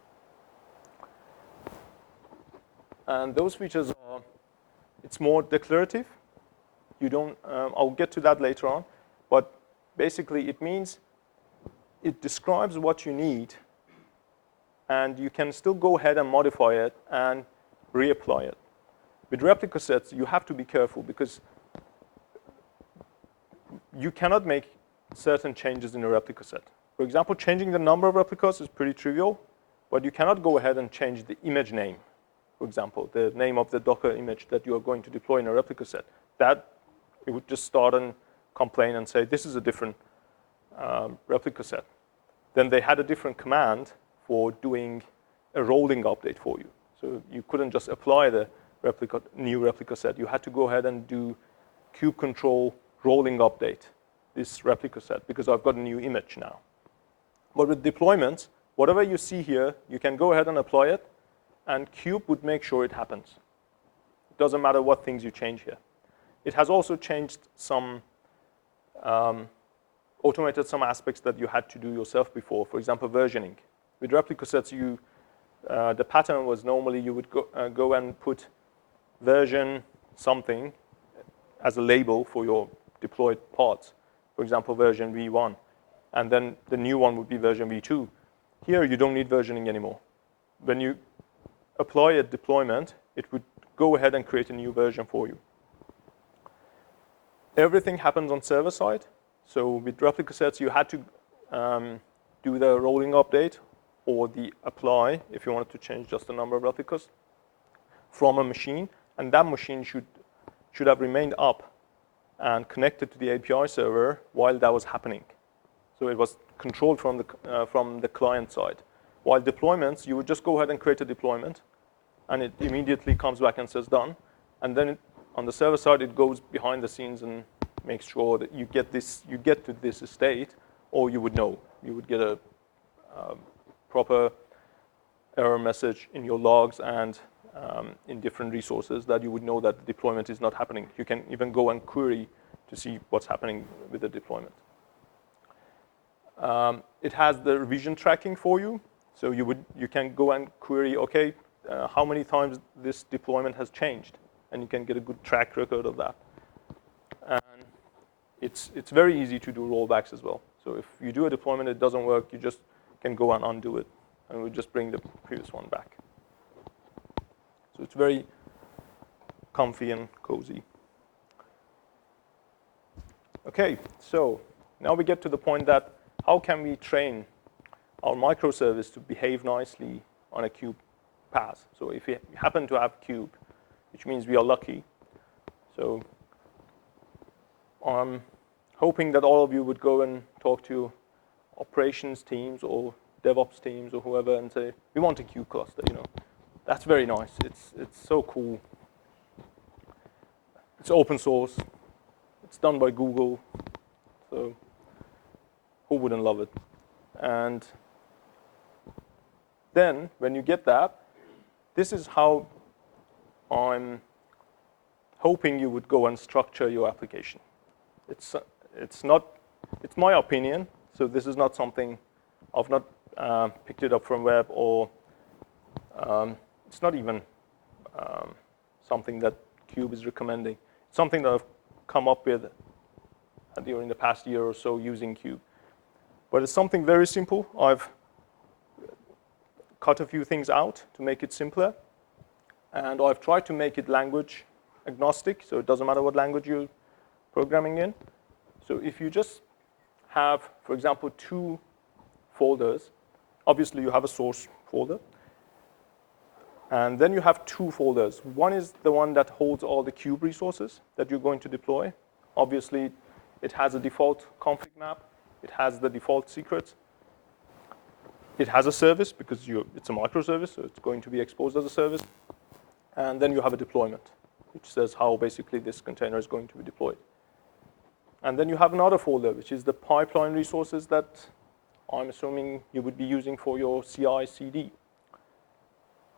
And those features are, it's more declarative. You don't, I'll get to that later on, but basically it means it describes what you need and you can still go ahead and modify it and reapply it. With replica sets, you have to be careful because you cannot make certain changes in a replica set. For example, changing the number of replicas is pretty trivial, but you cannot go ahead and change the image name. For example, the name of the Docker image that you are going to deploy in a replica set. That, it would just start and complain and say, this is a different replica set. Then they had a different command for doing a rolling update for you. So you couldn't just apply the new replica set. You had to go ahead and do kube control rolling update this replica set because I've got a new image now. But with deployments, whatever you see here, you can go ahead and apply it, and kube would make sure it happens. It doesn't matter what things you change here. It has also changed some, automated some aspects that you had to do yourself before. For example, versioning. With replica sets, the pattern was normally you would go and put version something as a label for your deployed parts. For example, version v1. And then the new one would be version v2. Here, you don't need versioning anymore. When you apply a deployment, it would go ahead and create a new version for you. Everything happens on server side. So with replica sets, you had to do the rolling update or the apply if you wanted to change just the number of replicas from a machine. And that machine should have remained up and connected to the API server while that was happening. So it was controlled from the client side. While deployments, you would just go ahead and create a deployment, and it immediately comes back and says done. And then on the server side, it goes behind the scenes and makes sure that you get to this state, or you would know. You would get a proper error message in your logs and in different resources that you would know that the deployment is not happening. You can even go and query to see what's happening with the deployment. It has the revision tracking for you. So you can go and query, okay, how many times this deployment has changed, and you can get a good track record of that. And it's very easy to do rollbacks as well. So if you do a deployment, it doesn't work, you just can go and undo it, and we'll just bring the previous one back. So it's very comfy and cozy. Okay, so now we get to the point that how can we train our microservice to behave nicely on a kube path? So if we happen to have kube, which means we are lucky, so I'm hoping that all of you would go and talk to operations teams or DevOps teams or whoever and say, we want a kube cluster, you know. That's very nice. It's so cool. It's open source. It's done by Google. So who wouldn't love it? And then when you get that, this is how I'm hoping you would go and structure your application. It's my opinion. So this is not something I've not picked it up from web, or it's not even something that Kube is recommending. It's something that I've come up with during the past year or so using Kube. But it's something very simple. I've cut a few things out to make it simpler. And I've tried to make it language agnostic, so it doesn't matter what language you're programming in. So if you just have, for example, 2 folders, obviously you have a source folder. And then you have 2 folders. One is the one that holds all the kube resources that you're going to deploy. Obviously, it has a default config map. It has the default secrets. It has a service because it's a microservice, so it's going to be exposed as a service. And then you have a deployment, which says how basically this container is going to be deployed. And then you have another folder, which is the pipeline resources that I'm assuming you would be using for your CI/CD.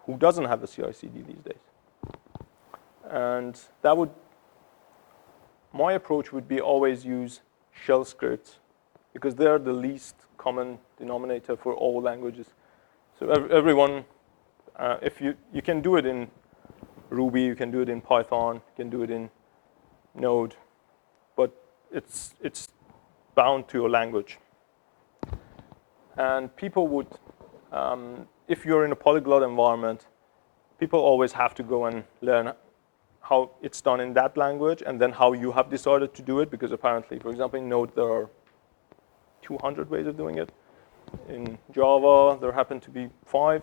Who doesn't have a CI/CD these days? And my approach would be always use shell scripts, because they're the least common denominator for all languages. So everyone, if you can do it in Ruby, you can do it in Python, you can do it in Node, but it's bound to your language. And people would if you're in a polyglot environment, people always have to go and learn how it's done in that language and then how you have decided to do it, because apparently, for example, in Node, there are 200 ways of doing it. In Java, there happen to be 5.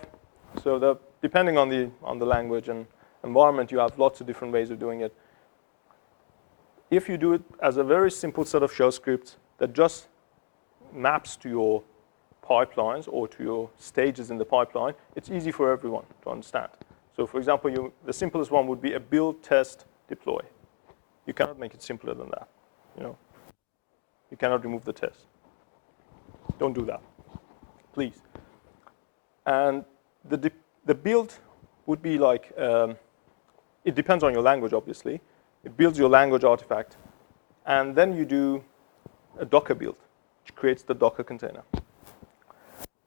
So depending on the language and environment, you have lots of different ways of doing it. If you do it as a very simple set of shell scripts that just maps to your pipelines or to your stages in the pipeline, it's easy for everyone to understand. So for example, the simplest one would be a build, test, deploy. You cannot make it simpler than that. You cannot remove the test. Don't do that, please. And the build would be like, it depends on your language, obviously. It builds your language artifact. And then you do a Docker build, which creates the Docker container.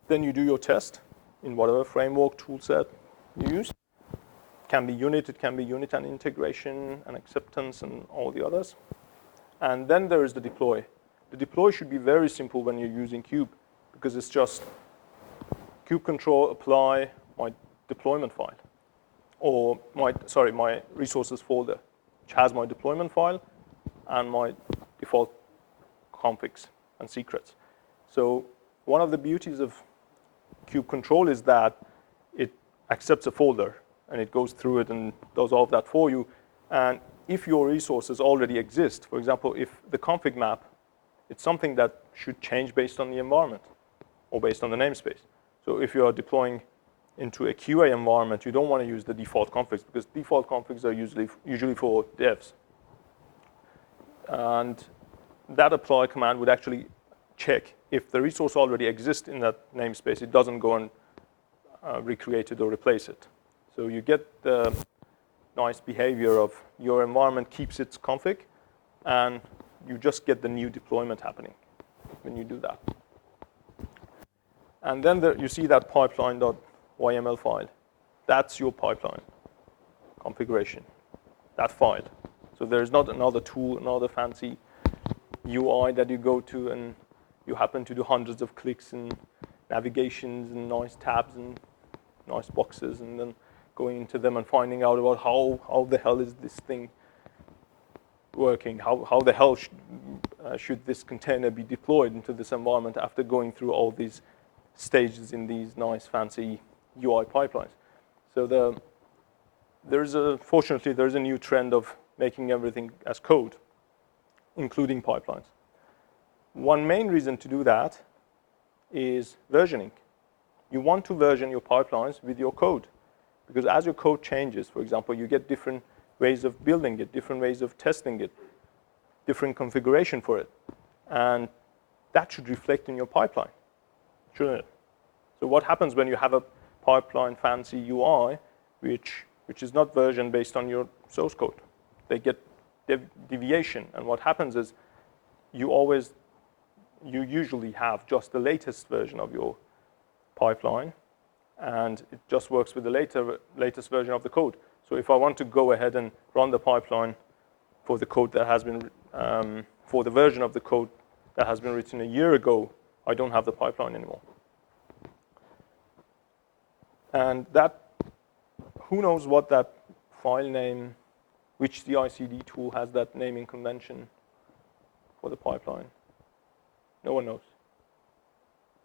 Then you do your test in whatever framework, toolset you use. It can be unit, it can be unit and integration and acceptance and all the others. And then there is the deploy. The deploy should be very simple when you're using Kube, because it's just kube control apply my deployment file, or my resources folder, which has my deployment file and my default configs and secrets. So one of the beauties of kube control is that it accepts a folder and it goes through it and does all of that for you. And if your resources already exist, for example, if the config map, it's something that should change based on the environment or based on the namespace. So if you are deploying into a QA environment, you don't want to use the default configs, because default configs are usually for devs. And that apply command would actually check if the resource already exists in that namespace. It doesn't go and recreate it or replace it. So you get the nice behavior of your environment keeps its config, and you just get the new deployment happening when you do that. And then you see that pipeline.yml file. That's your pipeline configuration, that file. So there's not another tool, another fancy UI that you go to and you happen to do hundreds of clicks and navigations and nice tabs and nice boxes, and then going into them and finding out about how the hell is this thing working, how the hell should this container be deployed into this environment after going through all these stages in these nice fancy UI pipelines. So fortunately, there's a new trend of making everything as code, including pipelines. One main reason to do that is versioning. You want to version your pipelines with your code, because as your code changes, for example, you get different ways of building it, different ways of testing it, different configuration for it. And that should reflect in your pipeline, shouldn't it? So what happens when you have a pipeline fancy UI, which is not versioned based on your source code? They get deviation. And what happens is you usually have just the latest version of your pipeline, and it just works with the latest version of the code. So if I want to go ahead and run the pipeline for the code that has been, for the version of the code that has been written a year ago, I don't have the pipeline anymore. And that, who knows what that file name, which CI/CD tool has that naming convention for the pipeline? No one knows.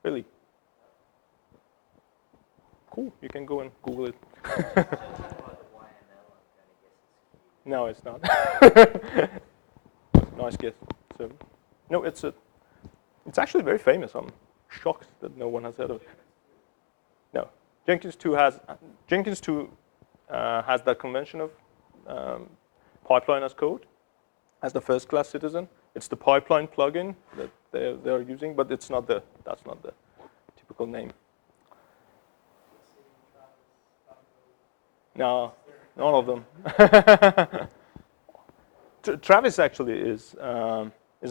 Really? Cool, you can go and Google it. No, it's not. Nice guess. So, no, it's actually very famous. I'm shocked that no one has heard of it. No, Jenkins 2 has that convention of pipeline as code as the first-class citizen. It's the pipeline plugin that they're using, but that's not the typical name. No, none of them. Travis actually is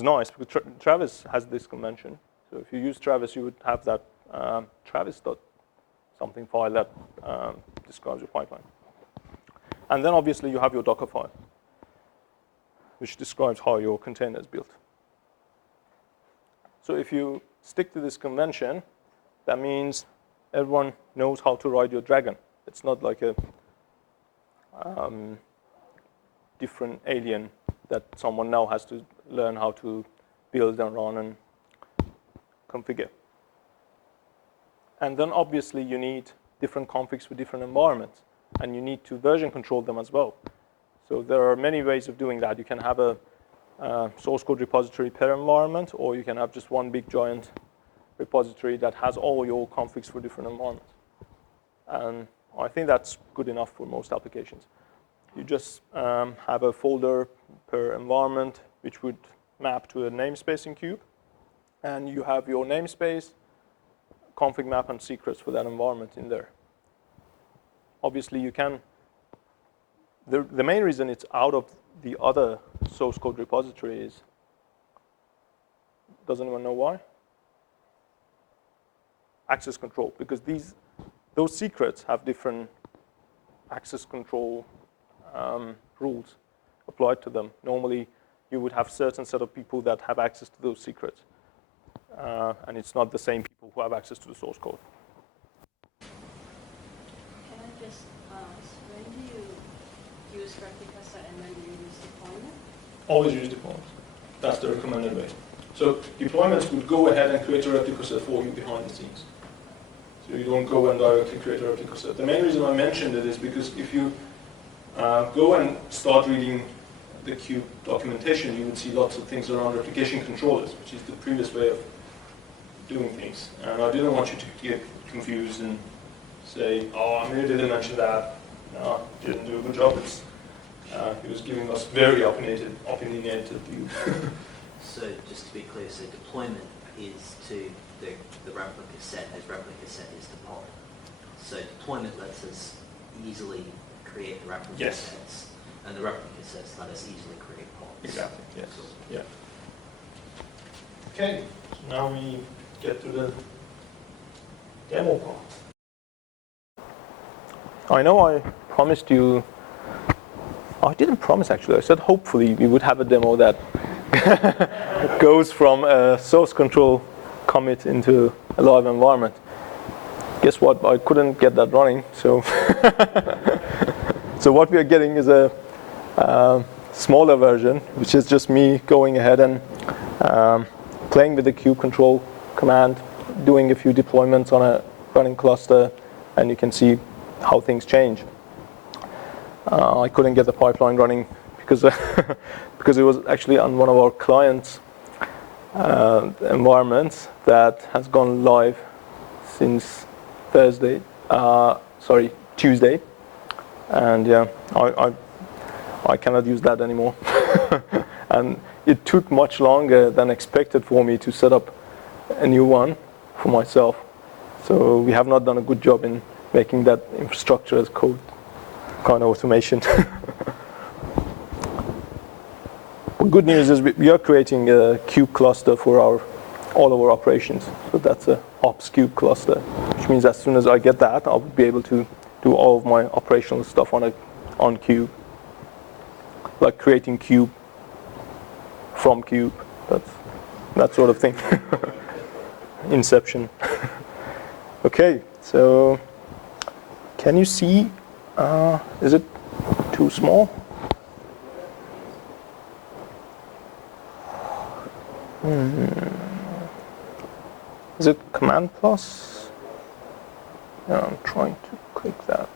nice, because Travis has this convention. So if you use Travis, you would have that Travis.something file that describes your pipeline. And then obviously you have your Dockerfile, which describes how your container is built. So if you stick to this convention, that means everyone knows how to ride your dragon. It's not like a different alien that someone now has to learn how to build and run and configure. And then obviously you need different configs for different environments, and you need to version control them as well. So there are many ways of doing that. You can have a source code repository per environment, or you can have just one big giant repository that has all your configs for different environments. And I think that's good enough for most applications. You just have a folder per environment, which would map to a namespace in Kube. And you have your namespace, config map, and secrets for that environment in there. Obviously, you can. The main reason it's out of the other source code repository is, does anyone know why? Access control, because those secrets have different access control rules applied to them. Normally, you would have certain set of people that have access to those secrets. And it's not the same people who have access to the source code. Can I just ask, when do you use Replica set and when do you use deployment? Always use deployment. That's the recommended way. So deployments would go ahead and create a replica set for you behind the scenes. So you don't go and directly create a replica set. The main reason I mentioned it is because if you go and start reading the Kube documentation, you would see lots of things around replication controllers, which is the previous way of doing things. And I didn't want you to get confused and say, oh, Amir didn't mention that. No, didn't do a good job. He was giving us very opinionated view. So just to be clear, so deployment is to the replica set as replica set is to pod. So deployment lets us easily create the replica sets, and the replica sets let us easily create pods. Exactly, yes. Cool. Yeah. Okay, so now we get to the demo part. I know I promised you, I didn't promise actually, I said hopefully we would have a demo that goes from a source control commit into a live environment. Guess what, I couldn't get that running, so so what we are getting is a smaller version, which is just me going ahead and playing with the kube control command, doing a few deployments on a running cluster, and you can see how things change. I couldn't get the pipeline running because because it was actually on one of our clients' environments that has gone live since Tuesday, and yeah, I cannot use that anymore. And it took much longer than expected for me to set up a new one for myself. So we have not done a good job in making that infrastructure as code kind of automation. The good news is we are creating a kube cluster for all of our operations. So that's a ops kube cluster, which means as soon as I get that, I'll be able to do all of my operational stuff on kube, like creating kube from kube, that sort of thing. Inception. Okay, so can you see? Is it too small? Is it Command plus? Yeah, I'm trying to click that.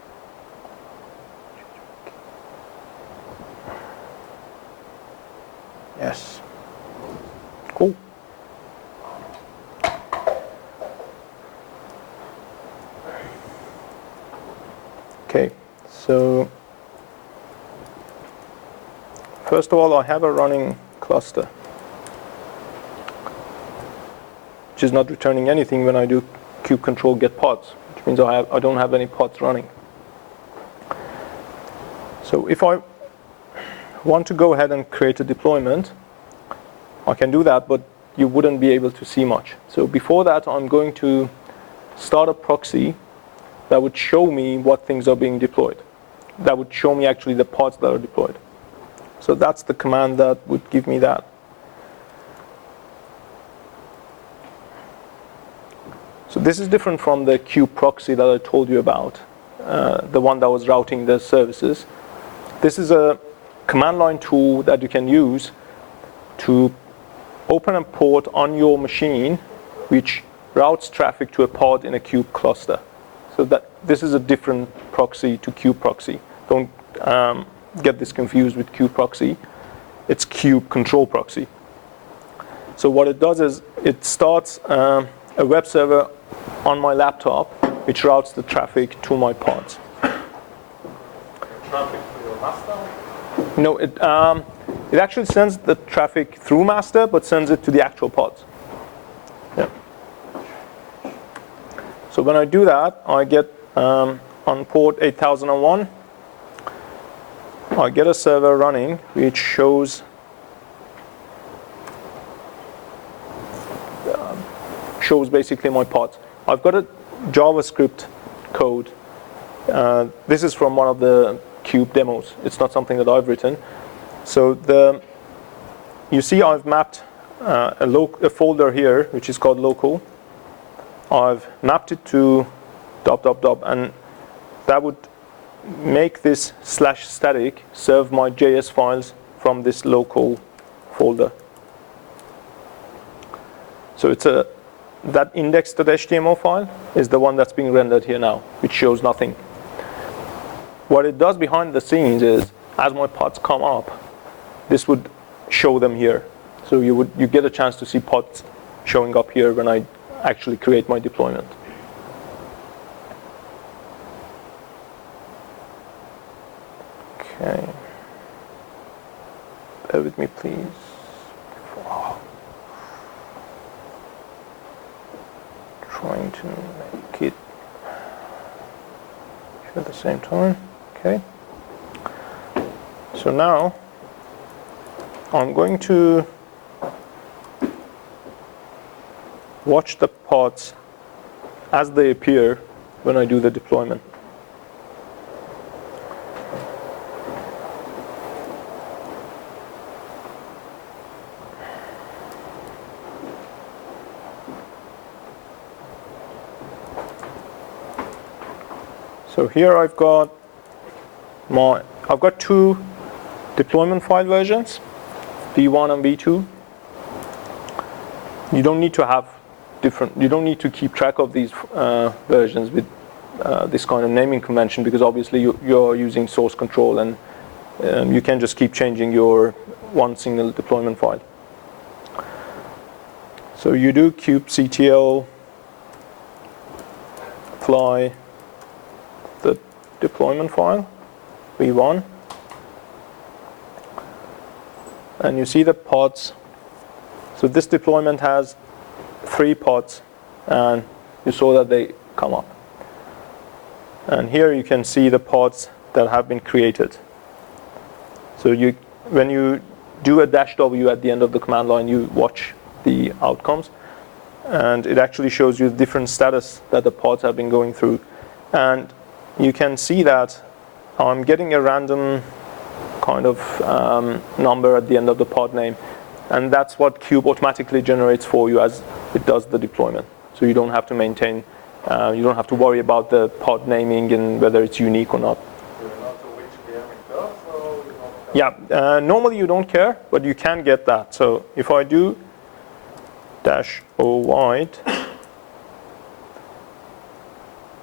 Yes. Cool. Okay, so first of all, I have a running cluster, which is not returning anything when I do kube control get pods, which means I don't have any pods running. So if I want to go ahead and create a deployment, I can do that, but you wouldn't be able to see much. So before that, I'm going to start a proxy that would show me what things are being deployed. That would show me actually the pods that are deployed. So that's the command that would give me that. So this is different from the kube proxy that I told you about, the one that was routing the services. This is a command line tool that you can use to open a port on your machine which routes traffic to a pod in a kube cluster. So that this is a different proxy to kube proxy. Don't get this confused with kube proxy. It's kube control proxy. So what it does is it starts a web server on my laptop which routes the traffic to my pods. Traffic to your master? No, it actually sends the traffic through master, but sends it to the actual pods. Yeah. So when I do that, I get on port 8001, I get a server running which shows basically my pods. I've got a JavaScript code. This is from one of the Kube demos. It's not something that I've written. So you see I've mapped a folder here which is called local. I've mapped it to ... and that would make this /static serve my JS files from this local folder. So it's that index.html file is the one that's being rendered here now, which shows nothing. What it does behind the scenes is, as my pods come up, this would show them here. So you get a chance to see pods showing up here when I actually create my deployment. Okay. Bear with me, please. Trying to make it at the same time. Okay. So now I'm going to watch the pods as they appear when I do the deployment. So here I've got two deployment file versions, v1 and v2. You don't need to have you don't need to keep track of these versions with this kind of naming convention, because obviously you're using source control, and you can just keep changing your one single deployment file. So you do kubectl apply the deployment file, v1, and you see the pods. So this deployment has 3 pods, and you saw that they come up. And here you can see the pods that have been created. So when you do a -w at the end of the command line, you watch the outcomes, and it actually shows you the different status that the pods have been going through. And you can see that I'm getting a random kind of number at the end of the pod name, and that's what Kube automatically generates for you as it does the deployment. So you don't have to maintain, you don't have to worry about the pod naming and whether it's unique or not. Do you know to which VM it goes, or you don't care? Yeah, normally you don't care, but you can get that. So if I do -o wide,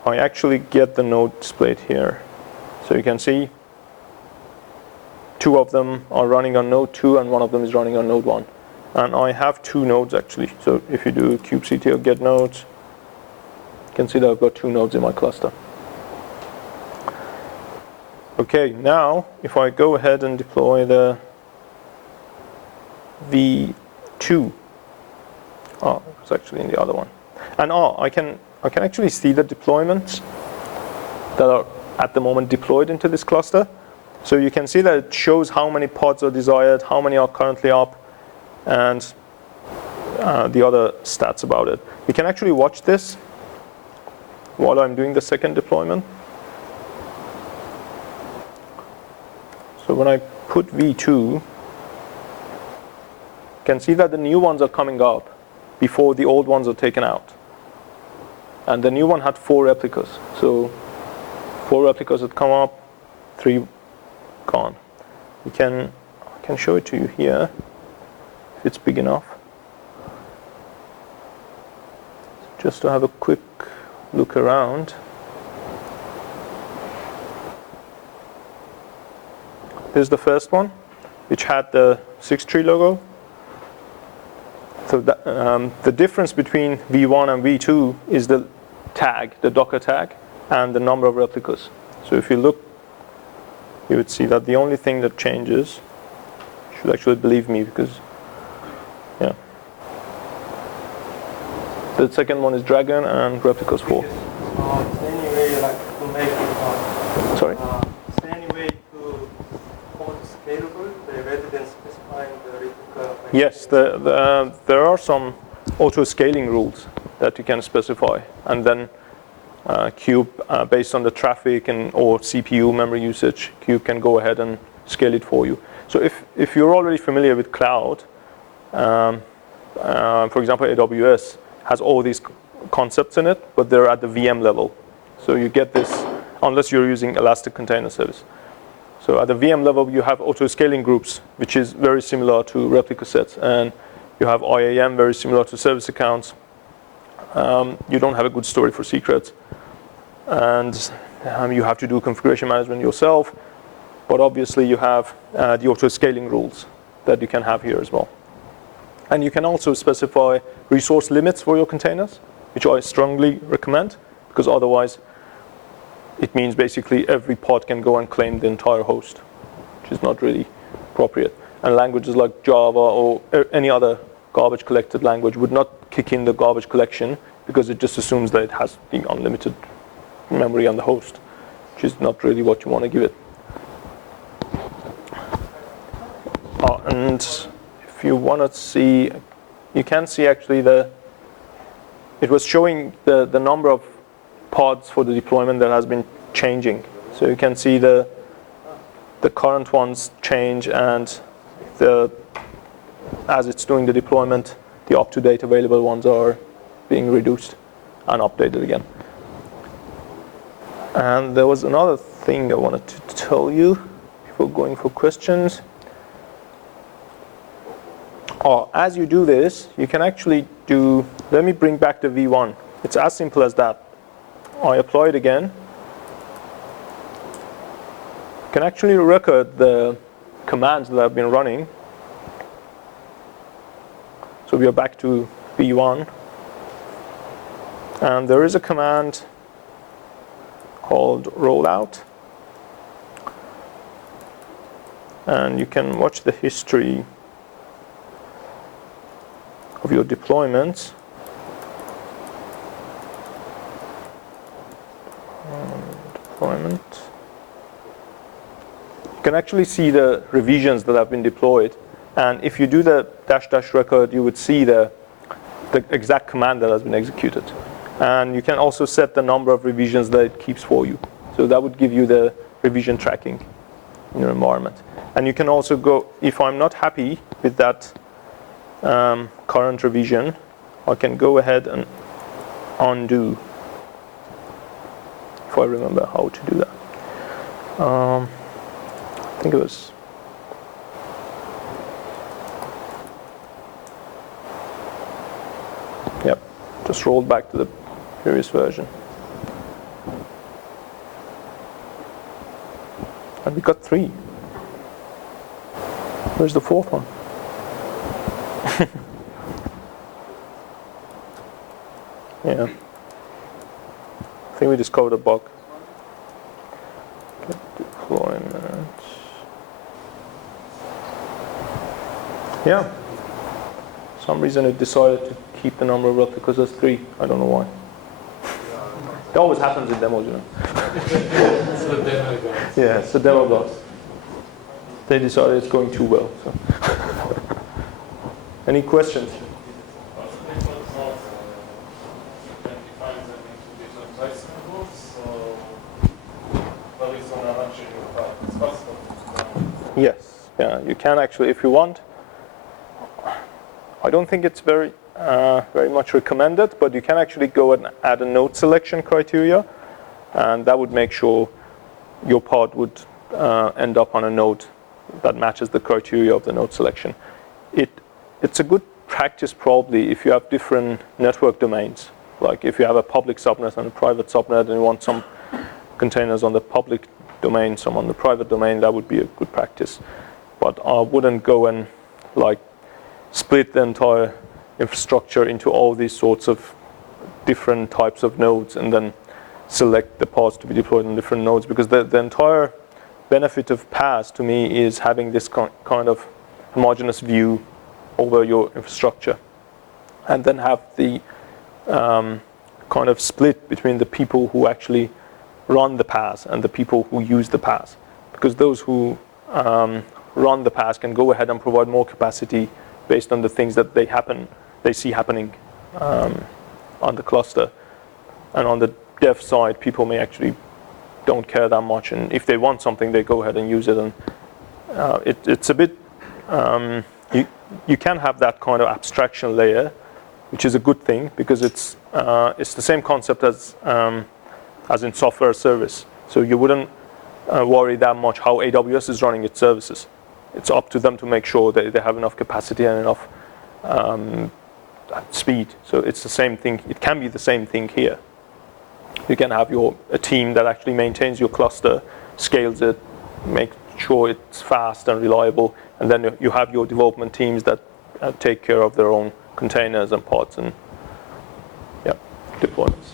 I actually get the node displayed here. So you can see 2 of them are running on node 2 and 1 of them is running on node 1. And I have 2 nodes actually. So if you do kubectl get nodes, you can see that I've got 2 nodes in my cluster. Okay, now if I go ahead and deploy the v2, it's actually in the other one. And I can actually see the deployments that are at the moment deployed into this cluster. So you can see that it shows how many pods are desired, how many are currently up, and the other stats about it. You can actually watch this while I'm doing the second deployment. So when I put v2, you can see that the new ones are coming up before the old ones are taken out. And the new one had 4 replicas. So 4 replicas had come up, 3 gone. I can show it to you here if it's big enough. Just to have a quick look around. Here's the first one, which had the 6-tree logo. So that, the difference between V1 and V2 is the tag, the Docker tag, and the number of replicas. So if you look, you would see that the only thing that changes, you should actually believe me because, yeah. The second one is Dragon and replicas 4. Is there any way like to make it? Sorry? Is there any way to code scalable rather than specifying the replica? Yes, there are some auto-scaling rules that you can specify, and then Cube, based on the traffic or CPU memory usage, Cube can go ahead and scale it for you. So if you're already familiar with cloud, for example, AWS has all these concepts in it, but they're at the VM level. So you get this unless you're using Elastic Container Service. So at the VM level, you have auto-scaling groups, which is very similar to replica sets, and you have IAM, very similar to service accounts. You don't have a good story for secrets, and you have to do configuration management yourself. But obviously, you have the auto-scaling rules that you can have here as well. And you can also specify resource limits for your containers, which I strongly recommend, because otherwise, it means basically every pod can go and claim the entire host, which is not really appropriate. And languages like Java or any other garbage collected language would not kick in the garbage collection because it just assumes that it has the unlimited memory on the host, which is not really what you want to give it. And if you want to see, you can see actually it was showing the number of pods for the deployment that has been changing. So you can see the current ones change, and as it's doing the deployment, the up-to-date available ones are being reduced and updated again. And there was another thing I wanted to tell you before going for questions. As you do this, you can actually do, let me bring back the V1. It's as simple as that. I apply it again. You can actually record the commands that I've been running. So we are back to V1. And there is a command called rollout. And you can watch the history of your deployments. Deployment. You can actually see the revisions that have been deployed. And if you do the -- record, you would see the exact command that has been executed. And you can also set the number of revisions that it keeps for you. So that would give you the revision tracking in your environment. And you can also go, if I'm not happy with that current revision, I can go ahead and undo, if I remember how to do that. I think it was, yep, just rolled back to the previous version. And we got 3. Where's the 4th one? Yeah. I think we discovered a bug. Get deployment. Yeah. For some reason it decided to keep the number of replicas as 3. I don't know why. It always happens in demos, you know. It's the demo guys. Yeah, it's the demo box. They decided it's going too well. So. Any questions? Yes, yeah, you can actually, if you want. I don't think it's very, very much recommended, but you can actually go and add a node selection criteria, and that would make sure your pod would end up on a node that matches the criteria of the node selection. It's a good practice probably if you have different network domains. Like if you have a public subnet and a private subnet and you want some containers on the public domain, some on the private domain, that would be a good practice. But I wouldn't go and like split the entire infrastructure into all these sorts of different types of nodes and then select the pods to be deployed on different nodes, because the entire benefit of PaaS to me is having this kind of homogeneous view over your infrastructure, and then have the kind of split between the people who actually run the PaaS and the people who use the PaaS, because those who run the PaaS can go ahead and provide more capacity based on the things that they see happening on the cluster, and on the dev side, people may actually don't care that much, and if they want something, they go ahead and use it. And it's a bit you can have that kind of abstraction layer, which is a good thing, because it's the same concept as in software service. So you wouldn't worry that much how AWS is running its services. It's up to them to make sure that they have enough capacity and enough speed. So it's the same thing. It can be the same thing here. You can have a team that actually maintains your cluster, scales it, make sure it's fast and reliable, and then you have your development teams that take care of their own containers and pods and deployments.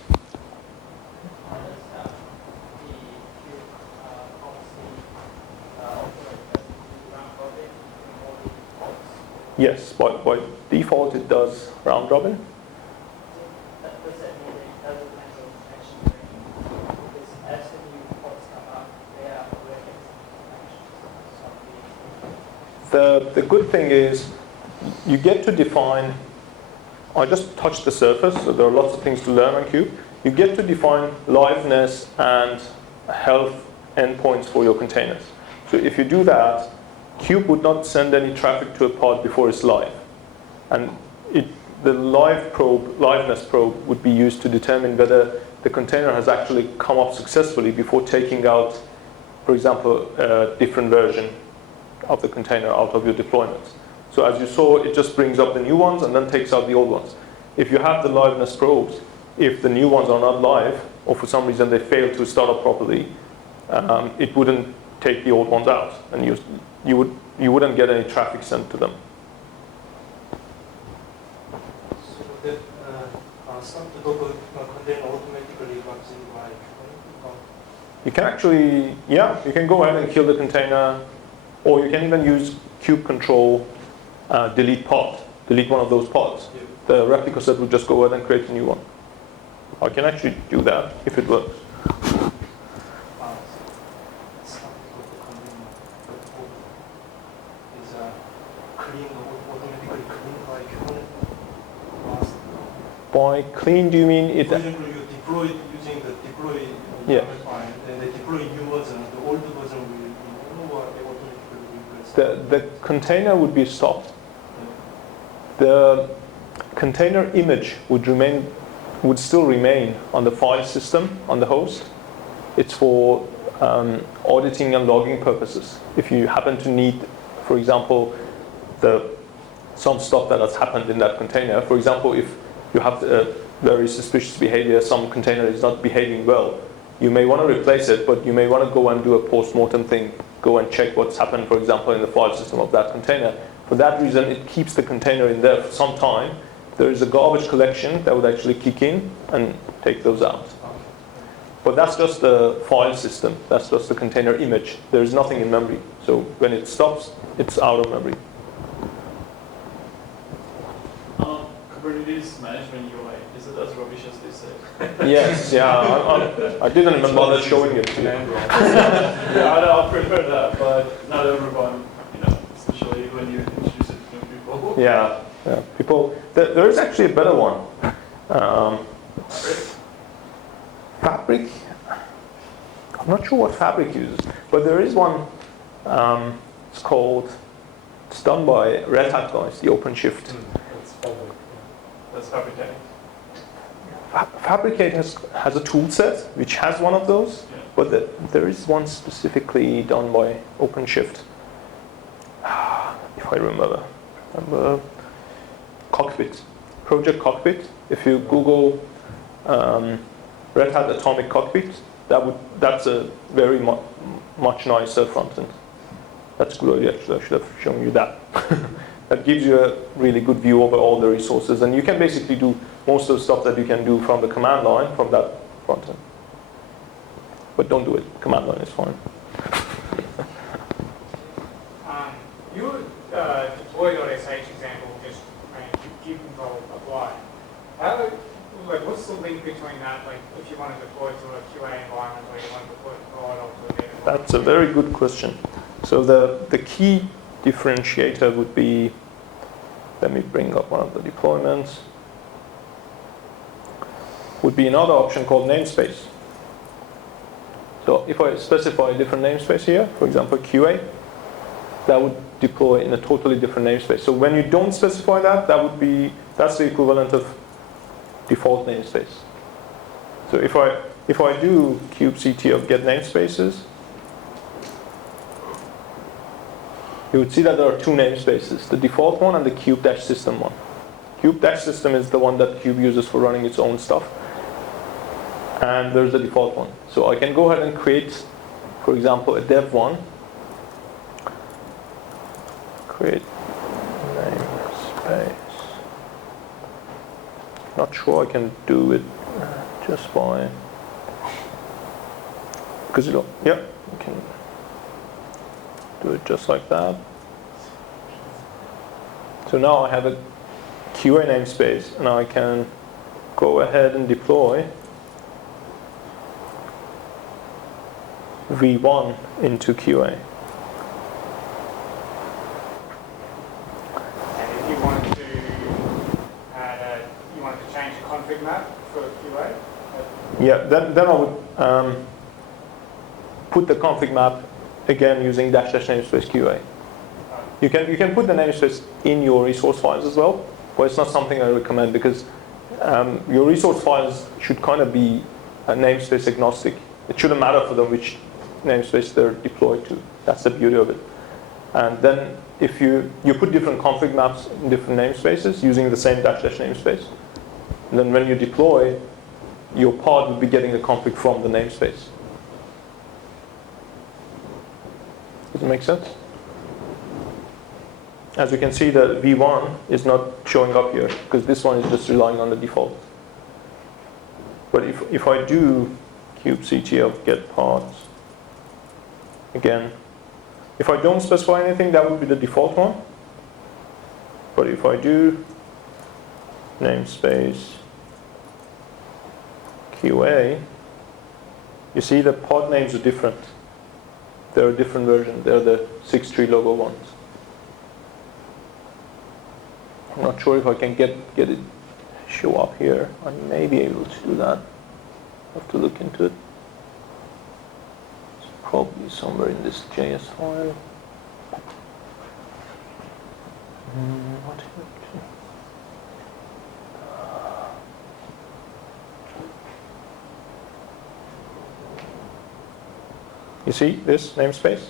Yes, by default it does round robin. Does that mean that it doesn't handle action training? Because as the new pods come up, they are already actions. The good thing is you get to define, I just touched the surface, so there are lots of things to learn on Kube. You get to define liveness and health endpoints for your containers. So if you do that, Kube would not send any traffic to a pod before it's live. And the liveness probe would be used to determine whether the container has actually come up successfully before taking out, for example, a different version of the container out of your deployments. So as you saw, it just brings up the new ones and then takes out the old ones. If you have the liveness probes, if the new ones are not live, or for some reason they fail to start up properly, it wouldn't take the old ones out, and you wouldn't get any traffic sent to them. So that some Docker container automatically comes in by You can actually, you can go ahead and kill the container, or you can even use kube control, delete pod, delete one of those pods. Yeah. The replica set will just go ahead and create a new one. I can actually do that if it works. By clean, do you mean it? For example, you deploy using the deploy file, and they deploy new version, the old version will automatically replace. The container would be stopped. The container image would still remain on the file system on the host. It's for auditing and logging purposes. If you happen to need, for example, some stuff that has happened in that container. For example, if you have very suspicious behavior, some container is not behaving well, you may want to replace it, but you may want to go and do a post-mortem thing, go and check what's happened, for example, in the file system of that container. For that reason, it keeps the container in there for some time. There is a garbage collection that would actually kick in and take those out. But that's just the file system. That's just the container image. There is nothing in memory. So when it stops, it's out of memory. Kubernetes management UI, is it as rubbish as they say? Yes, I didn't even bother showing it to you. I'll prefer that, but not everyone, especially when you introduce it to new people. Yeah, people. There is actually a better one. Fabric. I'm not sure what Fabric uses, but there is one. It's done by Red Hat guys, the OpenShift. It's public. Fabricate has a tool set which has one of those, Yeah. but there is one specifically done by OpenShift. If I remember. Cockpit. Project Cockpit. If you Google Red Hat Atomic Cockpit, that's a very much nicer front end. That's good. Actually, I should have shown you that. That gives you a really good view over all the resources, and you can basically do most of the stuff that you can do from the command line from that front end. But don't do it. Command line is fine. You deploy.sh example just give control apply. What's the link between that? Like if you want to deploy to a QA environment or you want to deploy to prod or to a dev environment? That's a very good question. So the key differentiator would be, let me bring up one of the deployments, would be another option called namespace. So if I specify a different namespace here, for example QA, that would deploy in a totally different namespace. So when you don't specify that, that's the equivalent of default namespace. So if I do kubectl of get namespaces, you would see that there are two namespaces, the default one and the kube-system one. Kube-system is the one that Kube uses for running its own stuff. And there's the default one. So I can go ahead and create, for example, a dev one. Create namespace. Not sure I can do it just by, because you can do it just like that. So now I have a QA namespace, and I can go ahead and deploy v1 into QA. And if you wanted to change the config map for QA? Yeah, then I would put the config map again using -- namespace QA. You can put the namespace in your resource files as well, but it's not something I recommend because your resource files should kind of be namespace agnostic. It shouldn't matter for them which namespace they're deployed to. That's the beauty of it. And then if you put different config maps in different namespaces using the same -- namespace, and then when you deploy, your pod will be getting the config from the namespace. Does it make sense? As you can see, the v1 is not showing up here because this one is just relying on the default. But if I do kubectl get pods, again, if I don't specify anything, that would be the default one. But if I do namespace QA, you see the pod names are different. They're a different version. They're the 6-tree logo ones. I'm not sure if I can get it show up here. I may be able to do that. I have to look into it. It's probably somewhere in this JS file. What? You see this namespace?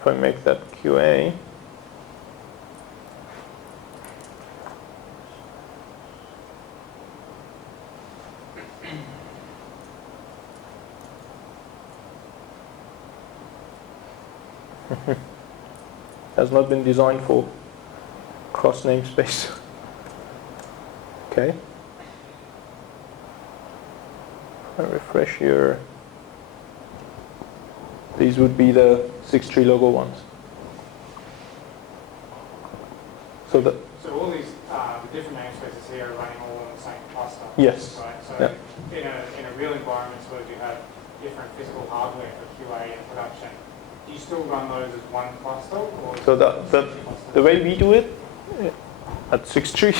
If I make that QA, has not been designed for cross namespace. Okay. I refresh here. These would be the 6-tree logo ones. So all these the different namespaces here are running all on the same cluster. Yes. Right. So Yeah. in a real environment where you have different physical hardware for QA and production, do you still run those as one cluster? Or So the way we do it at 6-tree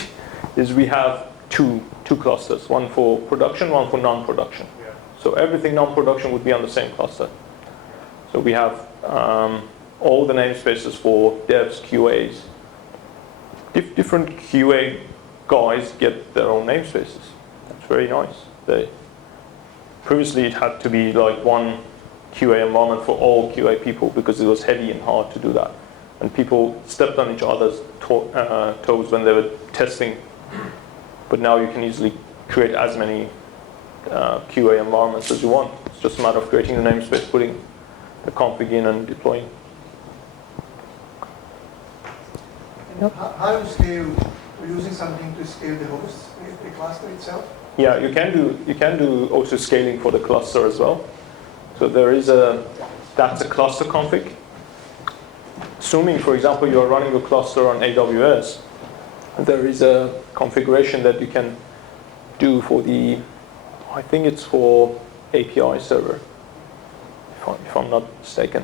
is we have two clusters, one for production, one for non-production. Yeah. So everything non-production would be on the same cluster. So we have all the namespaces for devs, QAs. Different QA guys get their own namespaces. That's very nice. Previously it had to be like one QA environment for all QA people because it was heavy and hard to do that. And people stepped on each other's toes when they were testing. But now you can easily create as many QA environments as you want. It's just a matter of creating the namespace, putting the config in and deploying. How do you scale? Are you using something to scale the hosts, the cluster itself? Yeah, you can do auto scaling for the cluster as well. So that's a cluster config. Assuming, for example, you are running a cluster on AWS, there is a configuration that you can do for I think it's for API server, if I'm not mistaken,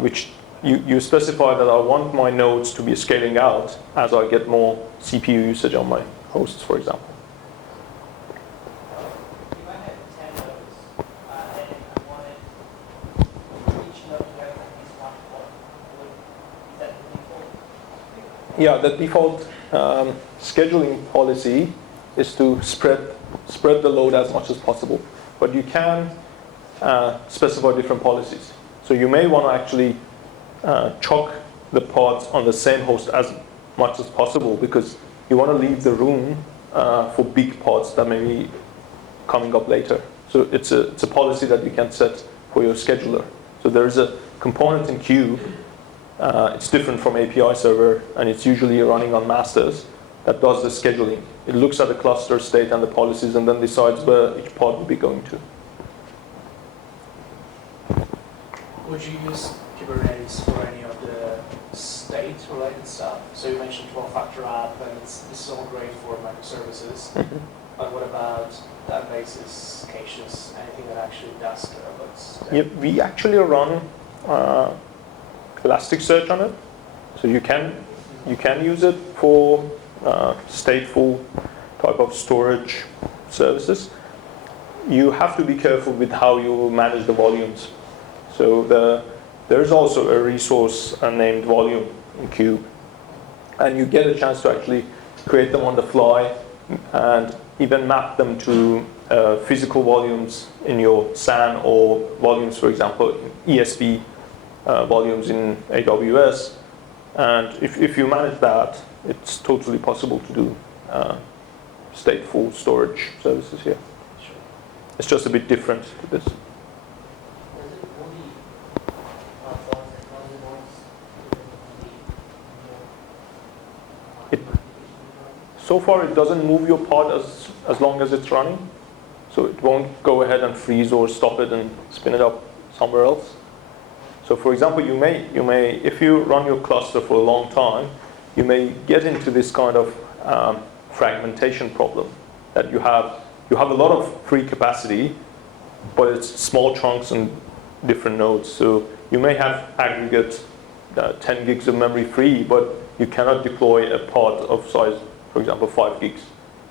which you specify that I want my nodes to be scaling out as I get more CPU usage on my hosts, for example. If I had 10 nodes and I wanted each node to have at least one port, is that the default? Yeah, the default scheduling policy is to spread the load as much as possible. But you can specify different policies. So you may want to actually chock the pods on the same host as much as possible because you want to leave the room for big pods that may be coming up later. So it's a policy that you can set for your scheduler. So there is a component in Kube. It's different from API server, and it's usually running on masters that does the scheduling. It looks at the cluster state and the policies and then decides where each pod will be going to. Would you use Kubernetes for any of the state-related stuff? So you mentioned 12-factor app, and this is all great for microservices. But what about databases, caches, anything that actually does care about state? Yeah, we actually run Elasticsearch on it, so you can use it for stateful type of storage services. You have to be careful with how you manage the volumes. So there's also a resource named volume in Kube, and you get a chance to actually create them on the fly and even map them to physical volumes in your SAN or volumes, for example, ESB volumes in AWS. And if you manage that, it's totally possible to do stateful storage services here. Sure. It's just a bit different to this. Does it only platforms and content So far, it doesn't move your pod as long as it's running. So it won't go ahead and freeze or stop it and spin it up somewhere else. So for example, you may, if you run your cluster for a long time, you may get into this kind of fragmentation problem that you have a lot of free capacity, but it's small chunks and different nodes. So you may have aggregate 10 gigs of memory free, but you cannot deploy a pod of size, for example, 5 gigs,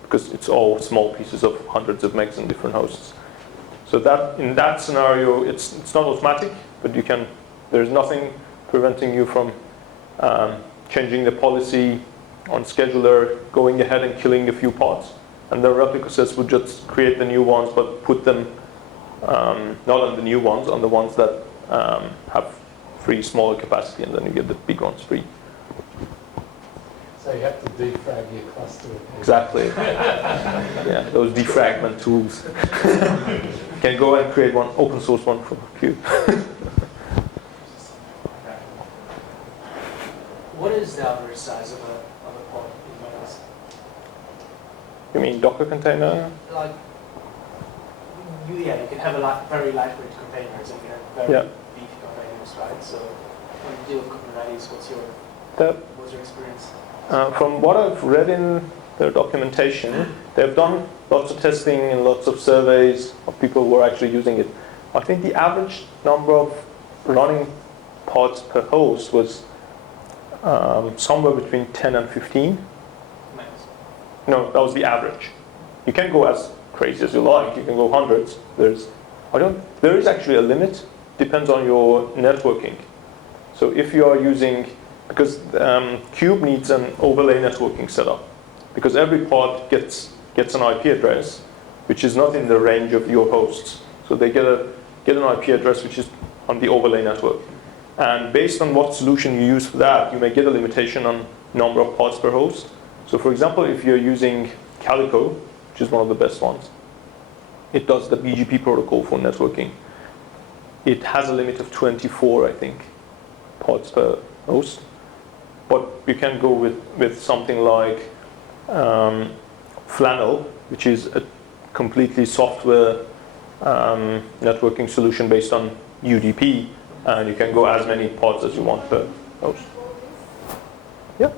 because it's all small pieces of hundreds of megs in different hosts. So that in that scenario, it's not automatic, but you can. There's nothing preventing you from changing the policy on scheduler, going ahead and killing a few pods, and the replica sets would just create the new ones, but put them not on the new ones, on the ones that have free smaller capacity, and then you get the big ones free. So you have to defrag your cluster. Exactly. Yeah, those defragment tools. You can go and create one open source one for Q. What is the average size of a pod in Kubernetes? You mean Docker container? Like, you can have a very lightweight containers and you have very beefy containers, right? So when you deal with Kubernetes, what's your experience? From what I've read in their documentation, they've done lots of testing and lots of surveys of people who are actually using it. I think the average number of running pods per host was somewhere between 10 and 15. Nice. No, that was the average. You can go as crazy as you like. You can go hundreds. There is actually a limit. Depends on your networking. So if you are using, because Kube needs an overlay networking setup, because every pod gets an IP address, which is not in the range of your hosts. So they get an IP address which is on the overlay network. And based on what solution you use for that, you may get a limitation on number of pods per host. So for example, if you're using Calico, which is one of the best ones, it does the BGP protocol for networking. It has a limit of 24, I think, pods per host. But you can go with something like Flannel, which is a completely software networking solution based on UDP, and you can go as many pods as you want per host. Yeah.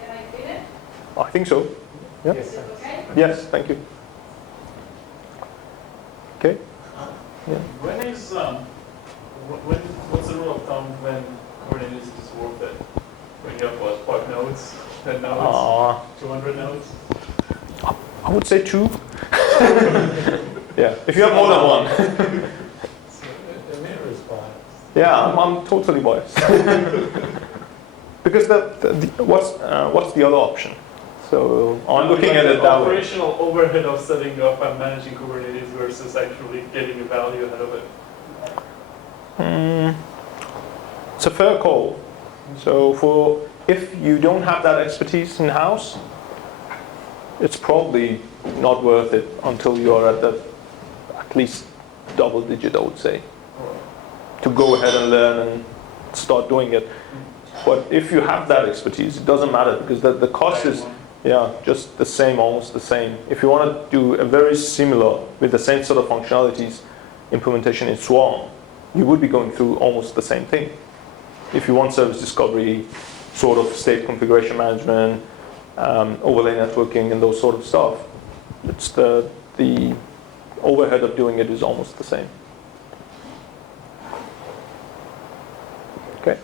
Can I fit it? I think so. Yeah. Is it okay? Yes, thank you. Okay. Yeah. When is what's the rule of thumb when Kubernetes is worth it? When you have what, 5 nodes, 10 nodes, 200 nodes? I would say 2. Yeah, if you have more than one. So Amir is biased. Yeah, I'm totally biased. Because what's the other option? So I'm looking at it the that way. operational overhead of setting up and managing Kubernetes versus actually getting a value out of it. It's a fair call. So if you don't have that expertise in-house, it's probably not worth it until you're at least double digit, I would say, to go ahead and learn and start doing it. But if you have that expertise, it doesn't matter because the cost is just the same, almost the same. If you want to do a very similar with the same sort of functionalities implementation in Swarm, you would be going through almost the same thing. If you want service discovery, sort of state configuration management, overlay networking, and those sort of stuff, it's the overhead of doing it is almost the same. Okay.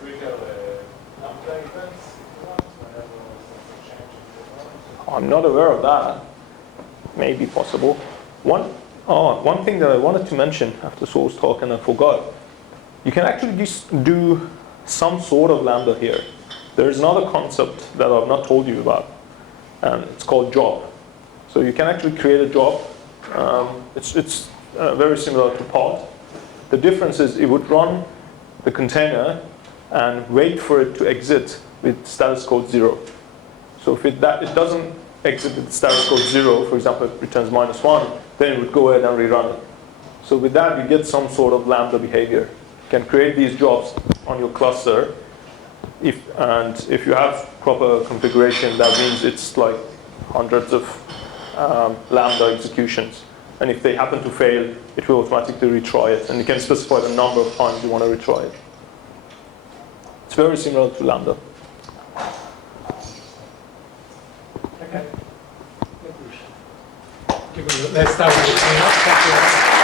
I'm not aware of that. Maybe possible. One thing that I wanted to mention after Saul's talk and I forgot. You can actually do some sort of Lambda here. There is another concept that I've not told you about, and it's called job. So you can actually create a job. It's very similar to pod. The difference is it would run the container and wait for it to exit with status code 0. So if it doesn't exit with status code 0, for example, it returns -1, then it would go ahead and rerun it. So with that, you get some sort of Lambda behavior. You can create these jobs on your cluster. If you have proper configuration, that means it's like hundreds of Lambda executions. And if they happen to fail, it will automatically retry it. And you can specify the number of times you want to retry it. It's very similar to Lambda. Okay. Let's start with the cleanup. Thank you.